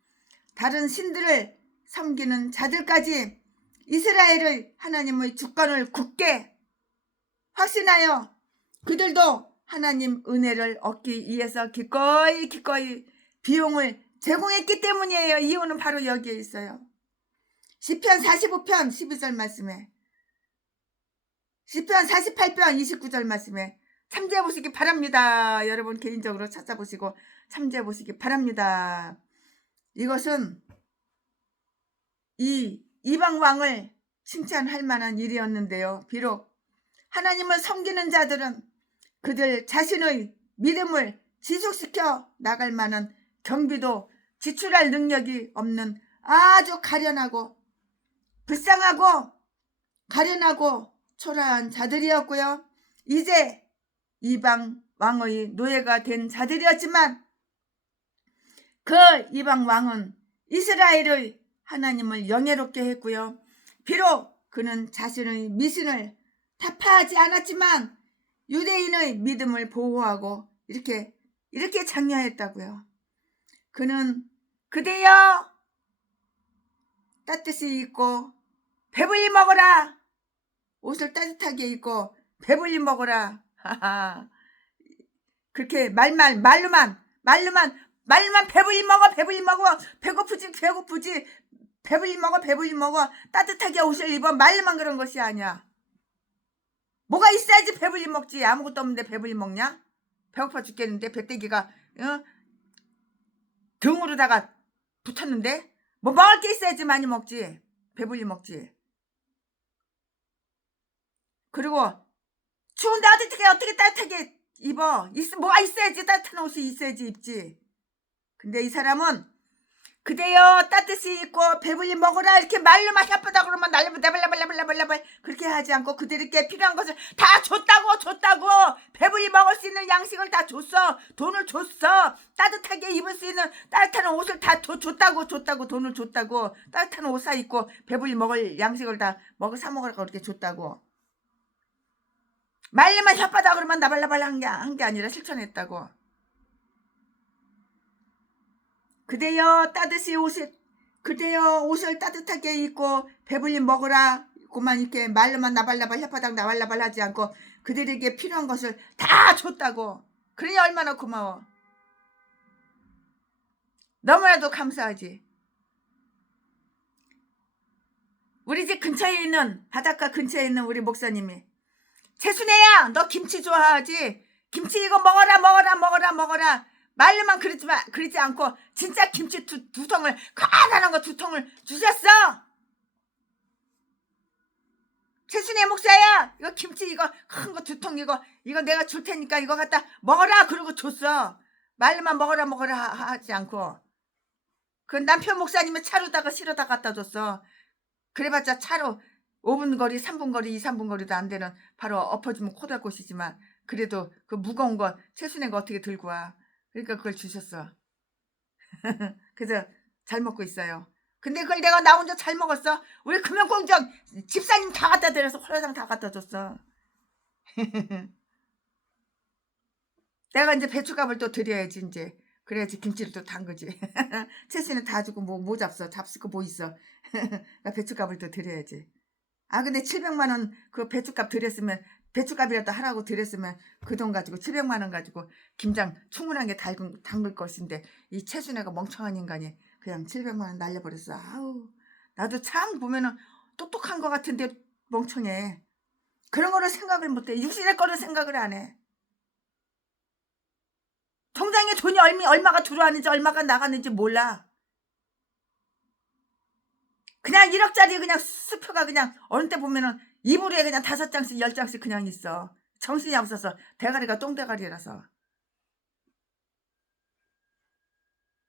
다른 신들을 섬기는 자들까지 이스라엘의 하나님의 주권을 굳게 확신하여 그들도 하나님 은혜를 얻기 위해서 기꺼이 비용을 제공했기 때문이에요. 이유는 바로 여기에 있어요. 시편 45편 12절 말씀에, 시편 48편 29절 말씀에 참조해 보시기 바랍니다. 여러분 개인적으로 찾아보시고 참조해 보시기 바랍니다. 이것은 이 이방 왕을 칭찬할 만한 일이었는데요. 비록 하나님을 섬기는 자들은 그들 자신의 믿음을 지속시켜 나갈 만한 경비도 지출할 능력이 없는 아주 가련하고 불쌍하고 가련하고 초라한 자들이었고요. 이제 이방 왕의 노예가 된 자들이었지만 그 이방 왕은 이스라엘의 하나님을 영예롭게 했고요. 비록 그는 자신의 미신을 타파하지 않았지만 유대인의 믿음을 보호하고 이렇게 장려했다고요. 그는 그대여 따뜻히 입고 배불리 먹어라. 옷을 따뜻하게 입고 배불리 먹어라. 그렇게 말로만 배불리 먹어. 배고프지 배불리 먹어. 따뜻하게 옷을 입어. 말로만 그런 것이 아니야. 뭐가 있어야지 배불리 먹지. 아무것도 없는데 배불리 먹냐? 배고파 죽겠는데 배때기가 등으로다가 붙었는데 뭐 먹을 게 있어야지 많이 먹지. 배불리 먹지. 그리고 추운데 어떻게 따뜻하게 입어. 뭐가 있어야지. 따뜻한 옷이 있어야지 입지. 근데 이 사람은 그대여 따뜻히 입고 배불리 먹어라 이렇게 말로만 혓바닥 그러면 날라발라발라발라발 그렇게 하지 않고 그들에게 필요한 것을 다 줬다고. 배불리 먹을 수 있는 양식을 다 줬어. 돈을 줬어. 따뜻하게 입을 수 있는 따뜻한 옷을 다 줬다고. 돈을 줬다고. 따뜻한 옷 사 입고 배불리 먹을 양식을 다 사 먹으라고 그렇게 줬다고. 말로만 혓바닥 그러면 나발라발 한 게 아니라 실천했다고. 그대여 옷을 따뜻하게 입고 배불리 먹으라. 그만 이렇게 말로만 나발나발 혓바닥 나발나발 하지 않고 그들에게 필요한 것을 다 줬다고. 그러니 얼마나 고마워. 너무나도 감사하지. 우리 집 근처에 있는 바닷가 근처에 있는 우리 목사님이 최순애야 너 김치 좋아하지? 김치 이거 먹어라. 말로만 그러지 않고 진짜 김치 두 통을 가난한 거 2통을 주셨어. 최순애 목사야 이거 김치 이거 큰 거 2통 이거 내가 줄 테니까 이거 갖다 먹어라 그러고 줬어. 말로만 먹어라 하지 않고. 그 남편 목사님은 차로다가 실어다 갖다 줬어. 그래봤자 차로 5분 거리 3분 거리 2, 3분 거리도 안 되는 바로 엎어지면 코달 곳이지만 그래도 그 무거운 거 최순애가 어떻게 들고 와. 그러니까 그걸 주셨어. 그래서 잘 먹고 있어요. 근데 그걸 내가 나 혼자 잘 먹었어? 우리 금연공정 집사님 다 갖다 드려서 홀라당 다 갖다 줬어. 내가 이제 배추값을 또 드려야지 이제. 그래야지 김치를 또 담그지. 채소는 다 주고 뭐 잡숴. 잡수고 뭐 있어. 나 배춧값을 또 드려야지. 아 근데 700만 원 그 배춧값 드렸으면 배춧값이라도 하라고 드렸으면 그 돈 가지고 700만 원 가지고 김장 충분하게 담글 것인데 이 채순애가 멍청한 인간이 그냥 700만 원 날려버렸어. 아우 나도 참 보면은 똑똑한 것 같은데 멍청해. 그런 거를 생각을 못해. 육신의 거를 생각을 안 해. 통장에 돈이 얼마가 들어왔는지 얼마가 나갔는지 몰라. 그냥 1억짜리 그냥 수표가 그냥 어느 때 보면은 이불에 그냥 5장씩 10장씩 그냥 있어. 정신이 없어서 대가리가 똥대가리라서.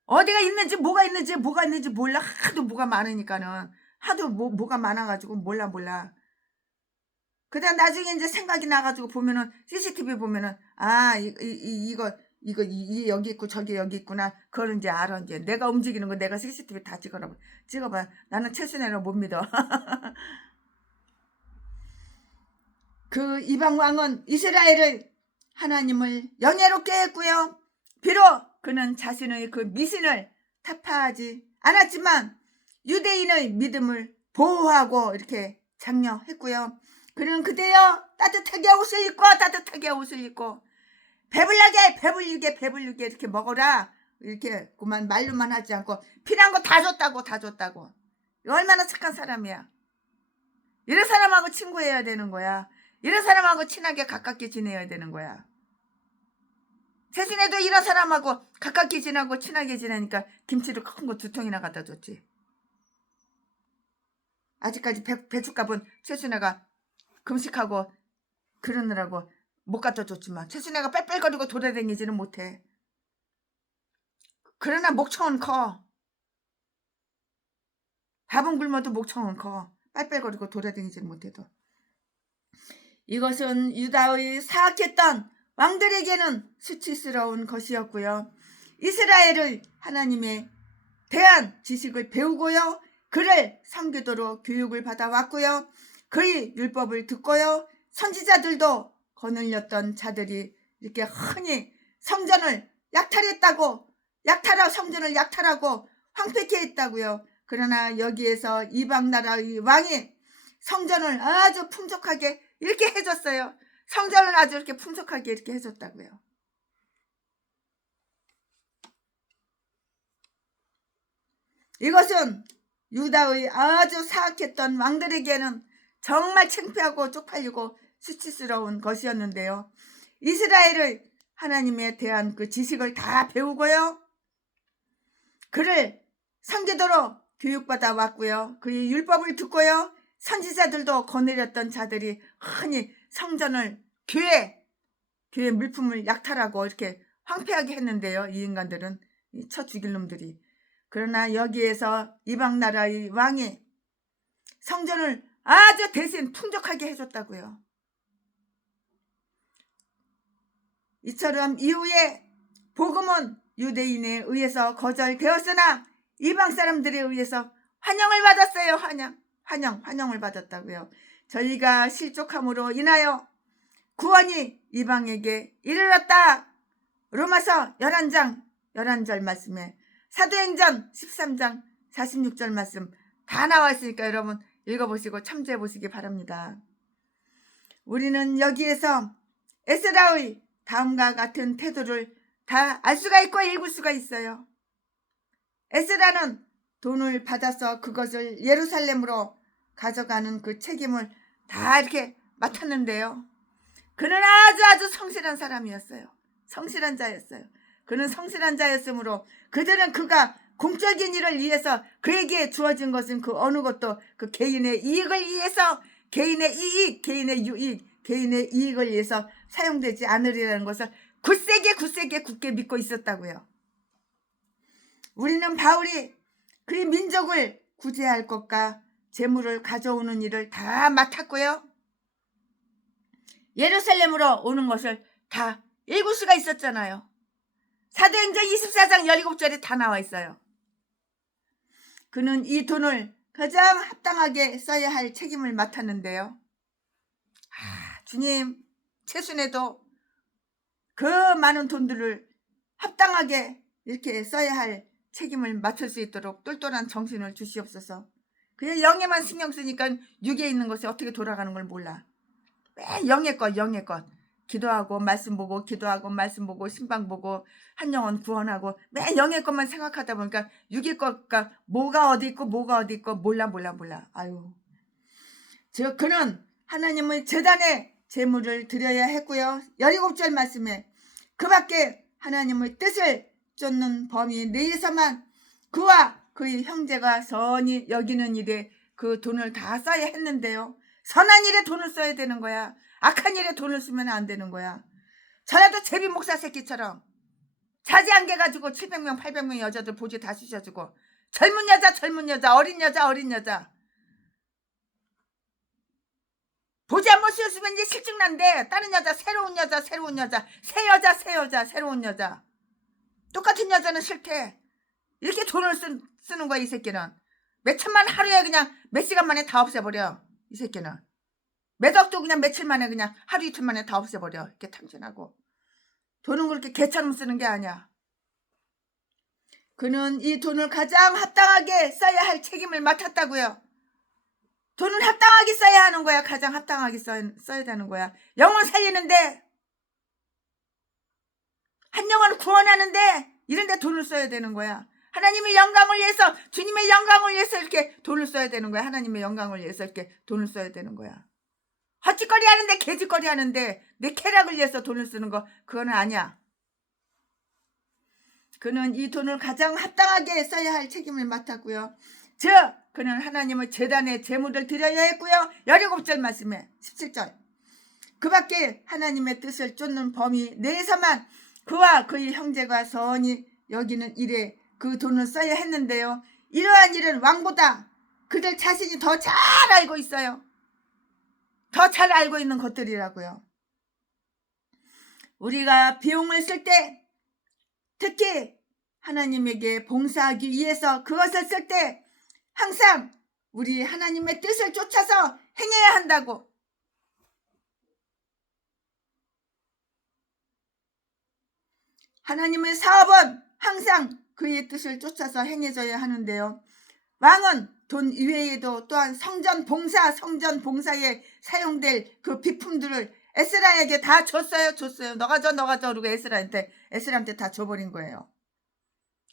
어디가 있는지 뭐가 있는지 몰라. 하도 뭐가 많으니까는. 하도 뭐가 많아가지고 몰라. 그다음 나중에 이제 생각이 나가지고 보면은 CCTV 보면은 아 이거 여기 있고 저기 여기 있구나. 그걸 이제 알아. 이제 내가 움직이는 거 내가 CCTV 다 찍어봐. 나는 최순애를 못 믿어. 그 이방 왕은 이스라엘을 하나님을 영예롭게 했고요. 비록 그는 자신의 그 미신을 타파하지 않았지만 유대인의 믿음을 보호하고 이렇게 장려했고요. 그는 그대여 따뜻하게 옷을 입고 배불리게 이렇게 먹어라. 이렇게 그만 말로만 하지 않고 필요한 거 다 줬다고. 얼마나 착한 사람이야. 이런 사람하고 친구해야 되는 거야. 이런 사람하고 친하게 가깝게 지내야 되는 거야. 세진애도 이런 사람하고 가깝게 지내고 친하게 지내니까 김치를 큰 거 2통이나 갖다 줬지. 아직까지 배춧값은 최순애가 금식하고 그러느라고 못 갖다 줬지만 최순애가 뺄뺄거리고 돌아다니지는 못해. 그러나 목청은 커. 밥은 굶어도 목청은 커. 뺄뺄거리고 돌아다니지는 못해도. 이것은 유다의 사악했던 왕들에게는 수치스러운 것이었고요. 이스라엘을 하나님에 대한 지식을 배우고요. 그를 섬기도록 교육을 받아왔고요. 그의 율법을 듣고요. 선지자들도 거느렸던 자들이 이렇게 흔히 성전을 성전을 약탈하고 황폐케 했다고요. 그러나 여기에서 이방 나라의 왕이 성전을 아주 풍족하게 이렇게 해줬어요. 성전을 아주 이렇게 풍족하게 이렇게 해줬다고요. 이것은 유다의 아주 사악했던 왕들에게는 정말 창피하고 쪽팔리고 수치스러운 것이었는데요. 이스라엘을 하나님에 대한 그 지식을 다 배우고요. 그를 섬기도록 교육받아 왔고요. 그의 율법을 듣고요. 선지자들도 거느렸던 자들이 흔히 성전을 교회 물품을 약탈하고 이렇게 황폐하게 했는데요. 이 인간들은 쳐 죽일 놈들이. 그러나 여기에서 이방 나라의 왕이 성전을 아주 대신 풍족하게 해줬다고요. 이처럼 이후에 복음은 유대인에 의해서 거절되었으나 이방 사람들에 의해서 환영을 받았어요. 환영을 받았다고요. 저희가 실족함으로 인하여 구원이 이방에게 이르렀다. 로마서 11절 말씀에 사도행전 13장 46절 말씀 다 나와 있으니까 여러분 읽어보시고 참조해 보시기 바랍니다. 우리는 여기에서 에스라의 다음과 같은 태도를 다 알 수가 있고 읽을 수가 있어요. 에스라는 돈을 받아서 그것을 예루살렘으로 가져가는 그 책임을 다 이렇게 맡았는데요. 그는 아주 성실한 사람이었어요. 성실한 자였어요. 그는 성실한 자였으므로 그들은 그가 공적인 일을 위해서 그에게 주어진 것은 그 어느 것도 그 개인의 이익을 위해서 개인의 유익, 개인의 이익을 위해서 사용되지 않으리라는 것을 굳게 믿고 있었다고요. 우리는 바울이 그의 민족을 구제할 것과 재물을 가져오는 일을 다 맡았고요. 예루살렘으로 오는 것을 다 읽을 수가 있었잖아요. 사도행전 24장 17절에 다 나와 있어요. 그는 이 돈을 가장 합당하게 써야 할 책임을 맡았는데요. 주님, 최순애도 그 많은 돈들을 합당하게 이렇게 써야 할 책임을 맡을 수 있도록 똘똘한 정신을 주시옵소서. 그냥 영에만 신경 쓰니까 육에 있는 것이 어떻게 돌아가는 걸 몰라. 매 영의 것 영의 것. 기도하고 말씀 보고 기도하고 말씀 보고 신방 보고 한 영혼 구원하고 매 영의 것만 생각하다 보니까 육의 것과 뭐가 어디 있고 뭐가 어디 있고 몰라. 아유. 그는 하나님의 제단에 제물을 드려야 했고요. 17절 말씀에 그 밖에 하나님의 뜻을 쫓는 범위 내에서만 그와 그의 형제가 선히 여기는 일에 그 돈을 다 써야 했는데요. 선한 일에 돈을 써야 되는 거야. 악한 일에 돈을 쓰면 안 되는 거야. 저라도 제비 목사 새끼처럼 자지 않게 가지고 700명 800명 여자들 보지 다 쑤셔주고 젊은 여자 어린 여자 보지 한 번 씌웠으면 이제 실증난데 다른 여자 새로운 여자 새로운 여자 똑같은 여자는 싫대. 이렇게 돈을 쓰는 거야 이 새끼는. 몇 천만 하루에 그냥 몇 시간 만에 다 없애버려 이 새끼는. 몇 억도 그냥 며칠 만에 그냥 하루 이틀 만에 다 없애버려. 이렇게 탕진하고. 돈은 그렇게 개처럼 쓰는 게 아니야. 그는 이 돈을 가장 합당하게 써야 할 책임을 맡았다고요. 돈은 합당하게 써야 하는 거야. 가장 합당하게 써야 되는 거야. 영혼 살리는데 한 영혼을 구원하는데 이런 데 돈을 써야 되는 거야. 하나님의 영광을 위해서 주님의 영광을 위해서 이렇게 돈을 써야 되는 거야. 하나님의 영광을 위해서 이렇게 돈을 써야 되는 거야. 헛짓거리 하는데 개짓거리 하는데 내 쾌락을 위해서 돈을 쓰는 거 그거는 아니야. 그는 이 돈을 가장 합당하게 써야 할 책임을 맡았고요. 그는 하나님의 제단에 제물을 드려야 했고요. 17절 말씀에 17절 그 밖에 하나님의 뜻을 쫓는 범위 내에서만 그와 그의 형제가 선히 여기는 일에 그 돈을 써야 했는데요. 이러한 일은 왕보다 그들 자신이 더 잘 알고 있어요. 더 잘 알고 있는 것들이라고요. 우리가 비용을 쓸 때 특히 하나님에게 봉사하기 위해서 그것을 쓸 때 항상 우리 하나님의 뜻을 쫓아서 행해야 한다고. 하나님의 사업은 항상 그의 뜻을 쫓아서 행해져야 하는데요. 왕은 돈 이외에도 또한 성전 봉사에 사용될 그 비품들을 에스라에게 다 줬어요. 너가 줘 그러고 에스라한테 다 줘버린 거예요.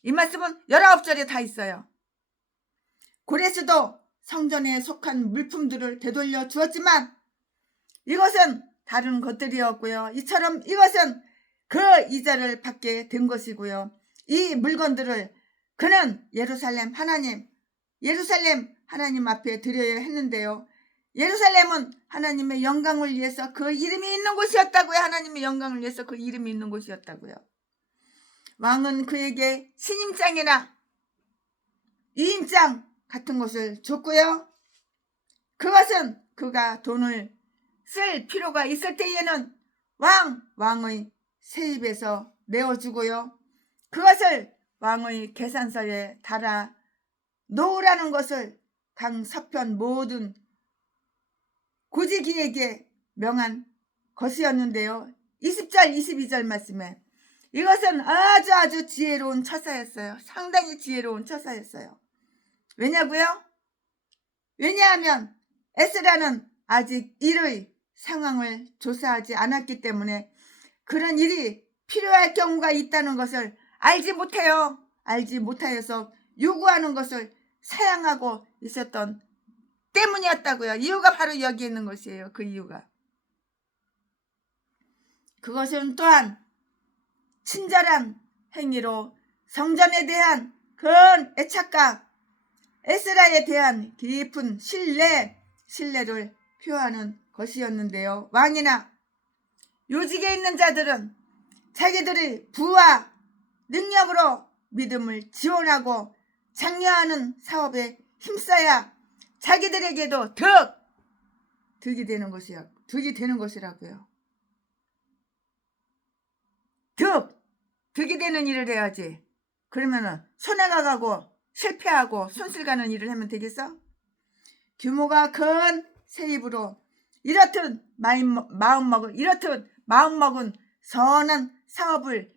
이 말씀은 19절에 다 있어요. 고레스도 성전에 속한 물품들을 되돌려 주었지만 이것은 다른 것들이었고요. 이처럼 이것은 그 이자를 받게 된 것이고요. 이 물건들을 그는 예루살렘 하나님 앞에 드려야 했는데요. 예루살렘은 하나님의 영광을 위해서 그 이름이 있는 곳이었다고요. 하나님의 영광을 위해서 그 이름이 있는 곳이었다고요. 왕은 그에게 신임장이나 이임장 같은 것을 줬고요. 그것은 그가 돈을 쓸 필요가 있을 때에는 왕의 세입에서 내어주고요. 그것을 왕의 계산서에 달아 놓으라는 것을 각 서편 모든 고지기에게 명한 것이었는데요. 20절 22절 말씀에 이것은 아주 지혜로운 처사였어요. 상당히 지혜로운 처사였어요. 왜냐하면 에스라는 아직 일의 상황을 조사하지 않았기 때문에 그런 일이 필요할 경우가 있다는 것을 알지 못하여서 요구하는 것을 사양하고 있었던 때문이었다고요. 이유가 바로 여기 있는 것이에요. 그 이유가. 그것은 또한 친절한 행위로 성전에 대한 큰 애착과 에스라에 대한 깊은 신뢰를 표하는 것이었는데요. 왕이나 요직에 있는 자들은 자기들의 부와 능력으로 믿음을 지원하고 장려하는 사업에 힘써야 자기들에게도 득이 되는 것이라고요. 득이 되는 일을 해야지. 그러면은 손해가 가고 실패하고 손실 가는 일을 하면 되겠어? 규모가 큰 세입으로 이렇듯 마음먹은 선한 사업을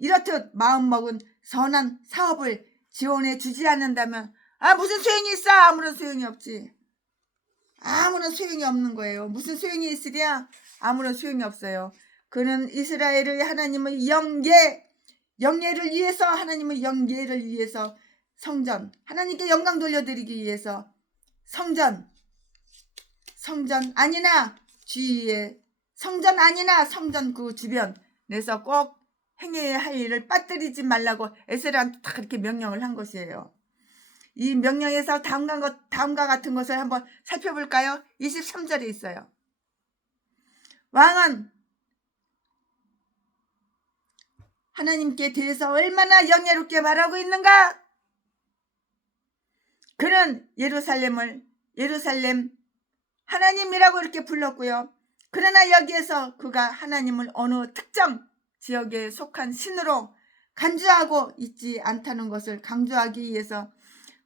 이렇듯 마음먹은 선한 사업을 지원해 주지 않는다면 무슨 소용이 있어? 아무런 소용이 없지. 아무런 소용이 없는 거예요. 무슨 소용이 있으랴? 아무런 소용이 없어요. 그는 이스라엘의 하나님의 영예를 위해서, 하나님의 영예를 위해서 성전, 하나님께 영광 돌려드리기 위해서 성전 아니나 주위에 성전 아니나 성전 그 주변에서 꼭 행해야 할 일을 빠뜨리지 말라고 에스라한테 딱 그렇게 명령을 한 것이에요. 이 명령에서 다음과 같은 것을 한번 살펴볼까요? 23절에 있어요. 왕은 하나님께 대해서 얼마나 영예롭게 말하고 있는가? 그는 예루살렘 하나님이라고 이렇게 불렀고요. 그러나 여기에서 그가 하나님을 어느 특정 지역에 속한 신으로 간주하고 있지 않다는 것을 강조하기 위해서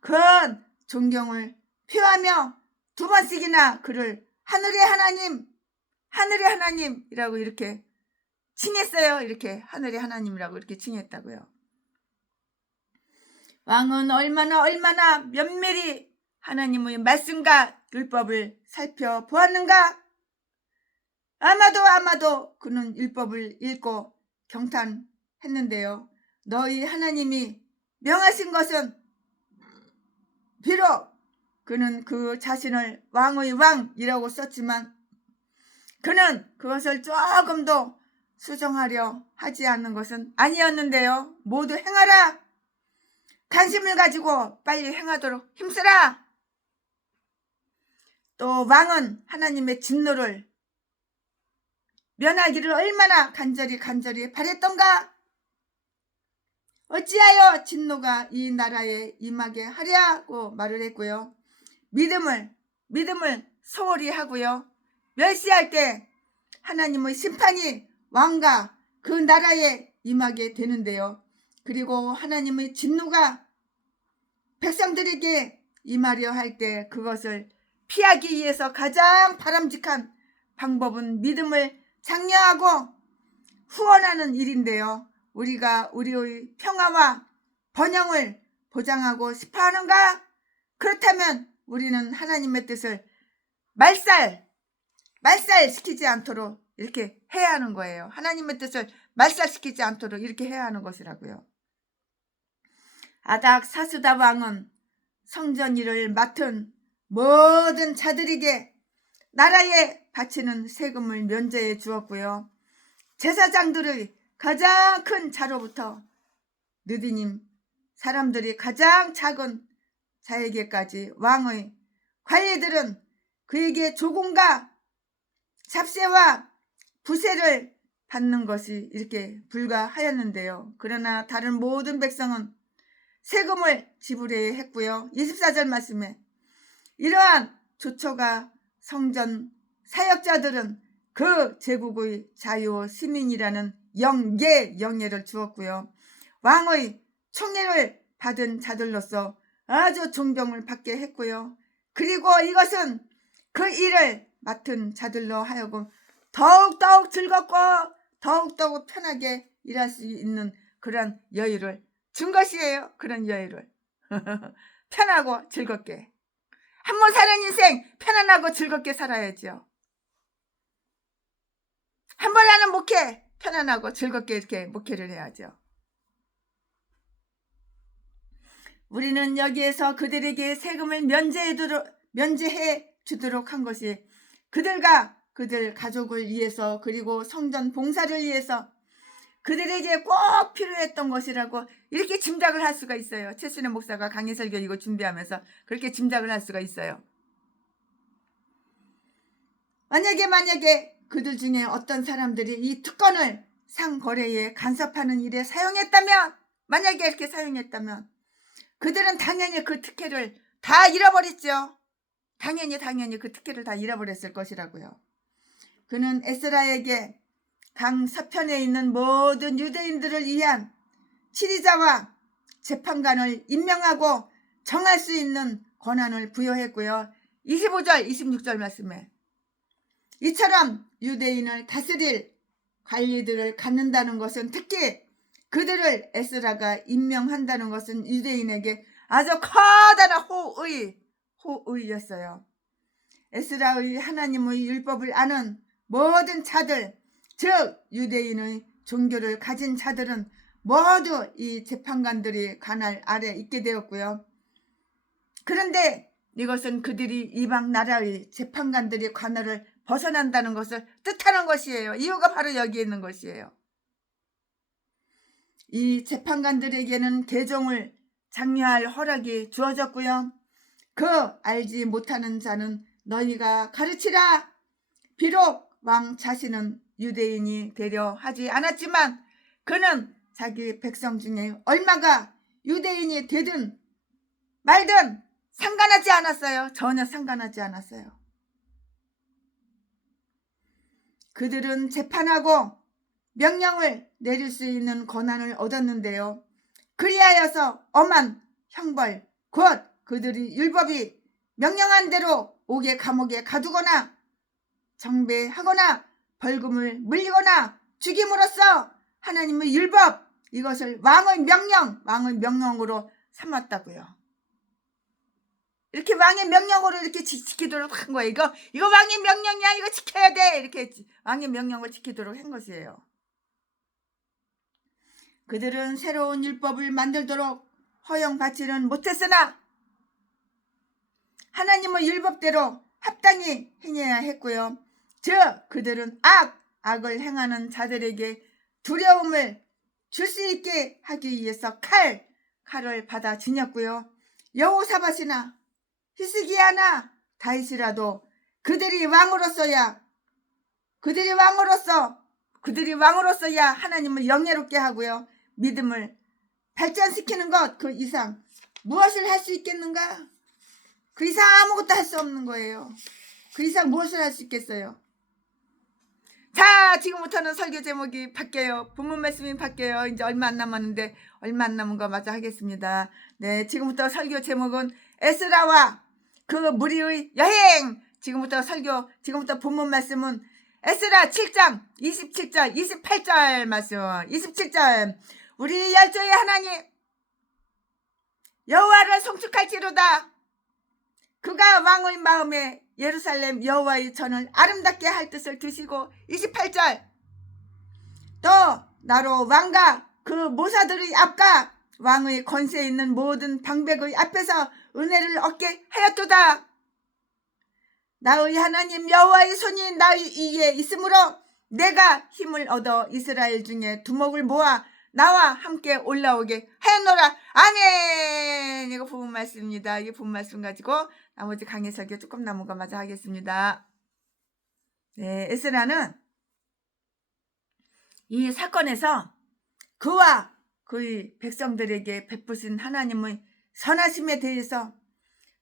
큰 존경을 표하며 두 번씩이나 그를 하늘의 하나님이라고 이렇게 칭했어요. 이렇게 하늘의 하나님이라고 이렇게 칭했다고요. 왕은 얼마나 면밀히 하나님의 말씀과 율법을 살펴보았는가? 아마도 그는 율법을 읽고 경탄했는데요. 너희 하나님이 명하신 것은 비록 그는 그 자신을 왕의 왕이라고 썼지만 그는 그것을 조금도 수정하려 하지 않는 것은 아니었는데요. 모두 행하라. 관심을 가지고 빨리 행하도록 힘쓰라. 또 왕은 하나님의 진노를 면하기를 얼마나 간절히 바랬던가? 어찌하여 진노가 이 나라에 임하게 하랴고 말을 했고요. 믿음을 소홀히 하고요. 멸시할 때 하나님의 심판이 왕과 그 나라에 임하게 되는데요. 그리고 하나님의 진노가 백성들에게 임하려 할 때 그것을 피하기 위해서 가장 바람직한 방법은 믿음을 장려하고 후원하는 일인데요. 우리가 우리의 평화와 번영을 보장하고 싶어 하는가? 그렇다면 우리는 하나님의 뜻을 말살시키지 않도록 이렇게 해야 하는 거예요. 하나님의 뜻을 말살시키지 않도록 이렇게 해야 하는 것이라고요. 아닥사스다 왕은 성전 일을 맡은 모든 자들에게 나라에 바치는 세금을 면제해 주었고요. 제사장들의 가장 큰 자로부터 느디님 사람들이 가장 작은 자에게까지 왕의 관리들은 그에게 조공과 잡세와 부세를 받는 것이 이렇게 불가하였는데요. 그러나 다른 모든 백성은 세금을 지불해야 했고요. 24절 말씀에 이러한 조처가 성전 사역자들은 그 제국의 자유 시민이라는 영예를 주었고요. 왕의 총애를 받은 자들로서 아주 존경을 받게 했고요. 그리고 이것은 그 일을 맡은 자들로 하여금 더욱더욱 즐겁고 더욱더욱 편하게 일할 수 있는 그런 여유를 준 것이에요. 그런 여유를 편하고 즐겁게 한번 사는 인생 편안하고 즐겁게 살아야죠. 한 번 하는 목회 편안하고 즐겁게 이렇게 목회를 해야죠. 우리는 여기에서 그들에게 세금을 면제해 주도록 한 것이 그들 가족을 위해서 그리고 성전 봉사를 위해서 그들에게 꼭 필요했던 것이라고 이렇게 짐작을 할 수가 있어요. 최순애 목사가 강의 설교 이거 준비하면서 그렇게 짐작을 할 수가 있어요. 만약에 그들 중에 어떤 사람들이 이 특권을 상거래에 간섭하는 일에 사용했다면, 만약에 이렇게 사용했다면 그들은 당연히 그 특혜를 다 잃어버렸죠. 당연히 그 특혜를 다 잃어버렸을 것이라고요. 그는 에스라에게 강서편에 있는 모든 유대인들을 위한 치리자와 재판관을 임명하고 정할 수 있는 권한을 부여했고요. 25절 26절 말씀에 이처럼 유대인을 다스릴 관리들을 갖는다는 것은, 특히 그들을 에스라가 임명한다는 것은 유대인에게 아주 커다란 호의였어요. 에스라의 하나님의 율법을 아는 모든 자들, 즉 유대인의 종교를 가진 자들은 모두 이 재판관들이 관할 아래 있게 되었고요. 그런데 이것은 그들이 이방 나라의 재판관들이 관할을 벗어난다는 것을 뜻하는 것이에요. 이유가 바로 여기에 있는 것이에요. 이 재판관들에게는 대종을 장려할 허락이 주어졌고요. 그 알지 못하는 자는 너희가 가르치라. 비록 왕 자신은 유대인이 되려 하지 않았지만 그는 자기 백성 중에 얼마가 유대인이 되든 말든 상관하지 않았어요. 전혀 상관하지 않았어요. 그들은 재판하고 명령을 내릴 수 있는 권한을 얻었는데요. 그리하여서 엄한 형벌, 곧 그들이 율법이 명령한 대로 옥의 감옥에 가두거나 정배하거나 벌금을 물리거나 죽임으로써 하나님의 율법, 이것을 왕의 명령으로 삼았다고요. 이렇게 왕의 명령으로 이렇게 지키도록 한 거예요. 이거 왕의 명령이야. 이거 지켜야 돼. 이렇게 왕의 명령을 지키도록 한 것이에요. 그들은 새로운 율법을 만들도록 허용받지는 못했으나 하나님의 율법대로 합당히 행해야 했고요. 즉 그들은 악을 행하는 자들에게 두려움을 줄 수 있게 하기 위해서 칼을 받아 지녔고요. 여호사밧이나 히스기야나 다윗이라도 그들이 왕으로서야 하나님을 영예롭게 하고요. 믿음을 발전시키는 것, 그 이상 무엇을 할 수 있겠는가? 그 이상 아무것도 할 수 없는 거예요. 그 이상 무엇을 할 수 있겠어요? 자, 지금부터는 설교 제목이 바뀌어요. 본문 말씀이 바뀌어요. 이제 얼마 안 남았는데 얼마 안 남은 거 마저 하겠습니다. 네, 지금부터 설교 제목은 에스라와 그 무리의 여행. 지금부터 본문 말씀은 에스라 7장 27절 28절 말씀. 27절 우리 열조의 하나님 여호와를 송축할지로다. 그가 왕의 마음에 예루살렘 여호와의 전을 아름답게 할 뜻을 두시고 28절 또 나로 왕과 그 모사들의 앞과 왕의 권세 있는 모든 방백의 앞에서 은혜를 얻게 하였도다. 나의 하나님 여호와의 손이 나의 위에 있으므로 내가 힘을 얻어 이스라엘 중에 두목을 모아 나와 함께 올라오게 하였노라. 아멘. 이거 본문 말씀입니다. 이 본문 말씀 가지고 나머지 강의 설교 조금 남은 거 마저 하겠습니다. 네, 에스라는 이 사건에서 그와 그의 백성들에게 베푸신 하나님의 선하심에 대해서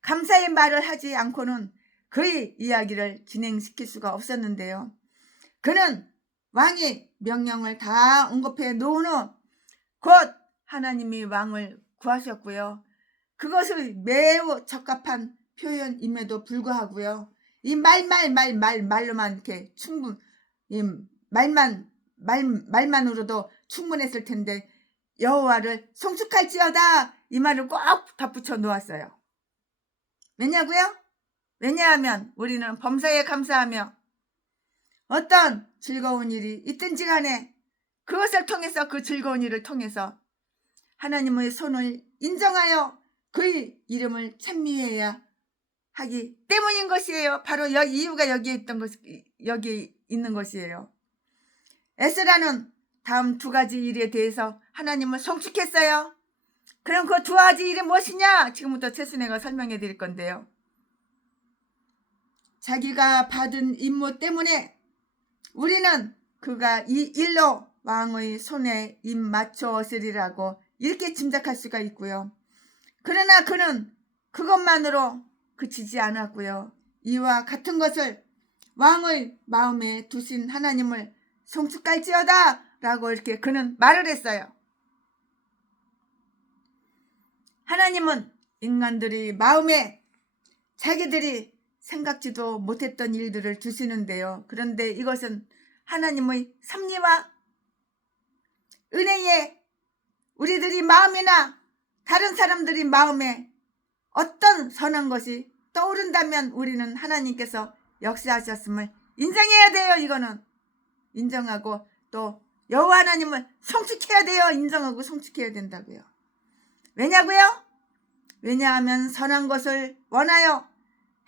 감사의 말을 하지 않고는 그의 이야기를 진행시킬 수가 없었는데요. 그는 왕이 명령을 다 언급해 놓은 후 곧 하나님이 왕을 구하셨고요. 그것을 매우 적합한 표현임에도 불구하고요. 이 말로만 이렇게 이 말만으로도 충분했을 텐데 여호와를 송축할지어다 이 말을 꼭 덧붙여 놓았어요. 왜냐하면 우리는 범사에 감사하며 어떤 즐거운 일이 있든지 간에 그것을 통해서 그 즐거운 일을 통해서 하나님의 손을 인정하여 그의 이름을 찬미해야 하기 때문인 것이에요. 바로 이유가 여기에 있는 것이에요. 에스라는 다음 두 가지 일에 대해서 하나님을 송축했어요. 그럼 그 두 가지 일이 무엇이냐? 지금부터 최순애가 설명해 드릴 건데요. 자기가 받은 임무 때문에 우리는 그가 이 일로 왕의 손에 입 맞추었으리라고 이렇게 짐작할 수가 있고요. 그러나 그는 그것만으로 그치지 않았고요. 이와 같은 것을 왕의 마음에 두신 하나님을 송축할지어다 라고 이렇게 그는 말을 했어요. 하나님은 인간들이 마음에 자기들이 생각지도 못했던 일들을 두시는데요. 그런데 이것은 하나님의 섭리와 은혜에 우리들이 마음이나 다른 사람들이 마음에 어떤 선한 것이 떠오른다면 우리는 하나님께서 역사하셨음을 인정해야 돼요. 이거는 인정하고 또 여호와 하나님을 송축해야 돼요. 인정하고 송축해야 된다고요. 왜냐고요? 왜냐하면 선한 것을 원하여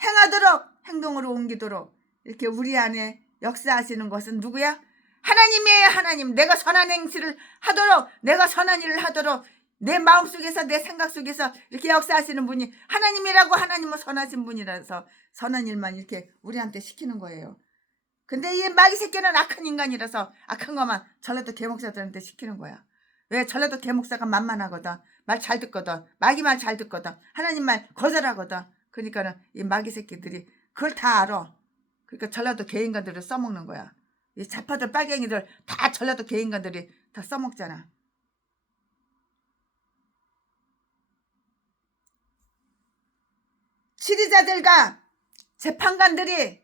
행하도록 행동으로 옮기도록 이렇게 우리 안에 역사하시는 것은 누구야? 하나님이에요. 하나님. 내가 선한 행실을 하도록, 내가 선한 일을 하도록 내 마음속에서 내 생각 속에서 이렇게 역사하시는 분이 하나님이라고. 하나님은 선하신 분이라서 선한 일만 이렇게 우리한테 시키는 거예요. 근데 이 마귀 새끼는 악한 인간이라서 악한 것만 전라도 개목사들한테 시키는 거야. 왜? 전라도 개목사가 만만하거든. 말 잘 듣거든. 마귀 말 잘 듣거든. 하나님 말 거절하거든. 그러니까는 이 마귀 새끼들이 그걸 다 알아. 그러니까 전라도 개인간들을 써먹는 거야. 이 자파들 빨갱이들 다 전라도 개인간들이 다 써먹잖아. 치리자들과 재판관들이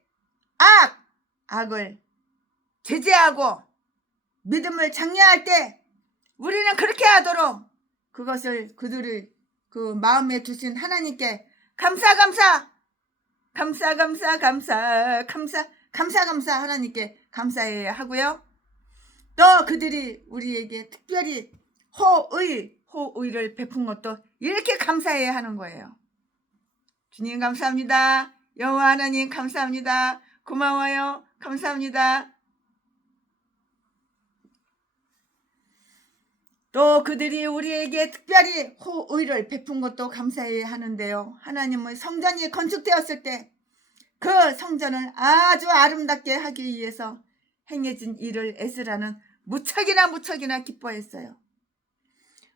악을 제재하고 믿음을 장려할 때 우리는 그렇게 하도록 그것을 그들을 그 마음에 두신 하나님께 감사 하나님께 감사해야 하고요. 또 그들이 우리에게 특별히 호의를 베푼 것도 이렇게 감사해야 하는 거예요. 주님 감사합니다. 여호와 하나님 감사합니다. 고마워요. 감사합니다. 또 그들이 우리에게 특별히 호의를 베푼 것도 감사해야 하는데요. 하나님의 성전이 건축되었을 때 그 성전을 아주 아름답게 하기 위해서 행해진 일을 에스라는 무척이나 기뻐했어요.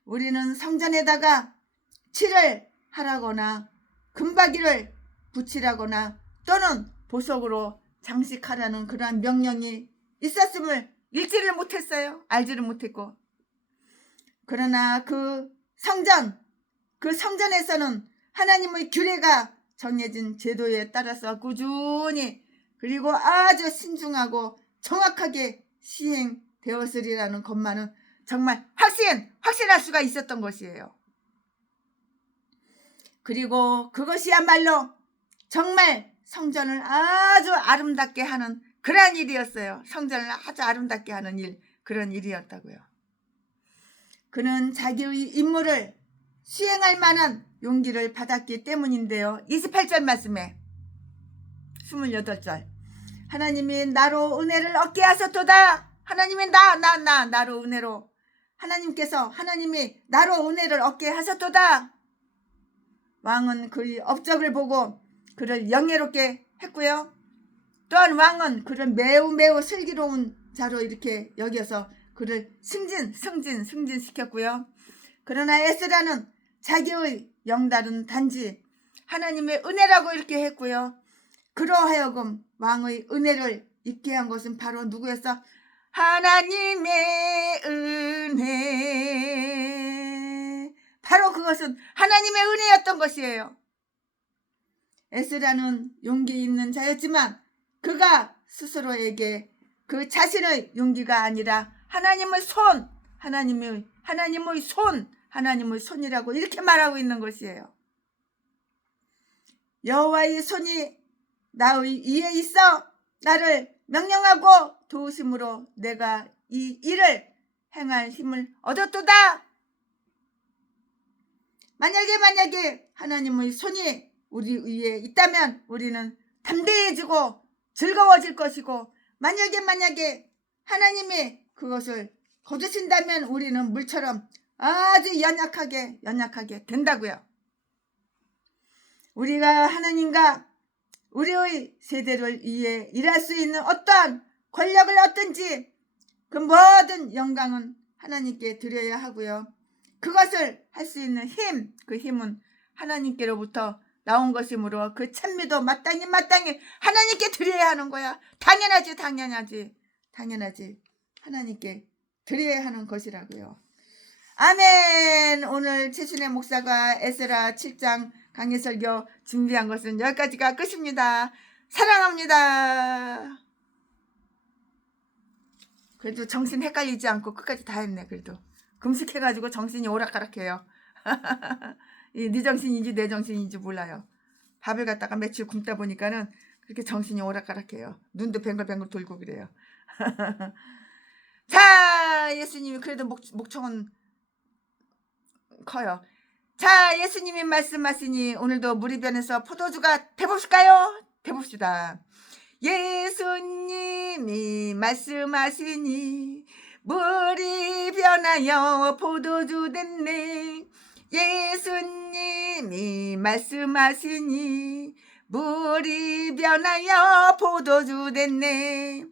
우리는 성전에다가 칠을 하라거나 금박이를 붙이라거나 또는 보석으로 장식하라는 그러한 명령이 있었음을 읽지를 못했어요. 알지를 못했고. 그러나 그 성전에서는 하나님의 규례가 정해진 제도에 따라서 꾸준히 그리고 아주 신중하고 정확하게 시행되었으리라는 것만은 정말 확신할 수가 있었던 것이에요. 그리고 그것이야말로 정말 성전을 아주 아름답게 하는 그러한 일이었어요. 성전을 아주 아름답게 하는 일, 그런 일이었다고요. 그는 자기의 임무를 수행할 만한 용기를 받았기 때문인데요. 28절 말씀에 28절 하나님이 나로 은혜를 얻게 하셨도다. 하나님이 나로 은혜로 하나님이 나로 은혜를 얻게 하셨도다. 왕은 그의 업적을 보고 그를 영예롭게 했고요. 또한 왕은 그를 매우 슬기로운 자로 이렇게 여겨서 그를 승진시켰고요. 그러나 에스라는 자기의 영달은 단지 하나님의 은혜라고 이렇게 했고요. 그러하여금 왕의 은혜를 입게 한 것은 바로 누구였어? 하나님의 은혜. 바로 그것은 하나님의 은혜였던 것이에요. 에스라는 용기 있는 자였지만 그가 스스로에게 그 자신의 용기가 아니라 하나님의 손이라고 이렇게 말하고 있는 것이에요. 여호와의 손이 나의 위에 있어 나를 명령하고 도우심으로 내가 이 일을 행할 힘을 얻었도다. 만약에 하나님의 손이 우리 위에 있다면 우리는 담대해지고 즐거워질 것이고 만약에 하나님이 그것을 거두신다면 우리는 물처럼 아주 연약하게 된다고요. 우리가 하나님과 우리의 세대를 위해 일할 수 있는 어떠한 권력을 얻든지 그 모든 영광은 하나님께 드려야 하고요. 그것을 할 수 있는 그 힘은 하나님께로부터 나온 것이므로 그 찬미도 마땅히 하나님께 드려야 하는 거야. 당연하지. 하나님께 드려야 하는 것이라고요. 아멘. 오늘 최순애 목사가 에스라 7장 강해 설교 준비한 것은 여기까지가 끝입니다. 사랑합니다. 그래도 정신 헷갈리지 않고 끝까지 다 했네. 그래도 금식해가지고 정신이 오락가락해요. 네 정신인지 내 정신인지 몰라요. 밥을 갖다가 며칠 굶다 보니까는 그렇게 정신이 오락가락해요. 눈도 뱅글뱅글 돌고 그래요. 자, 예수님이 그래도 목청은 커요. 자, 예수님이 말씀하시니 오늘도 무리변에서 포도주가 돼봅시까요? 돼봅시다. 예수님이 말씀하시니 물이 변하여 포도주 됐네. 예수님이 말씀하시니 물이 변하여 포도주 됐네.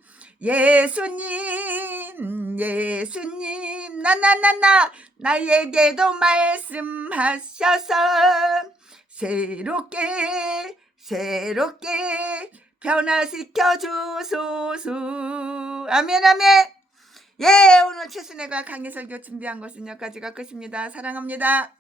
예수님 나나나나 나에게도 말씀하셔서 새롭게 변화시켜 주소서. 아멘 아멘. 예, 오늘 최순애가 강의설교 준비한 것은 여기까지가 끝입니다. 사랑합니다.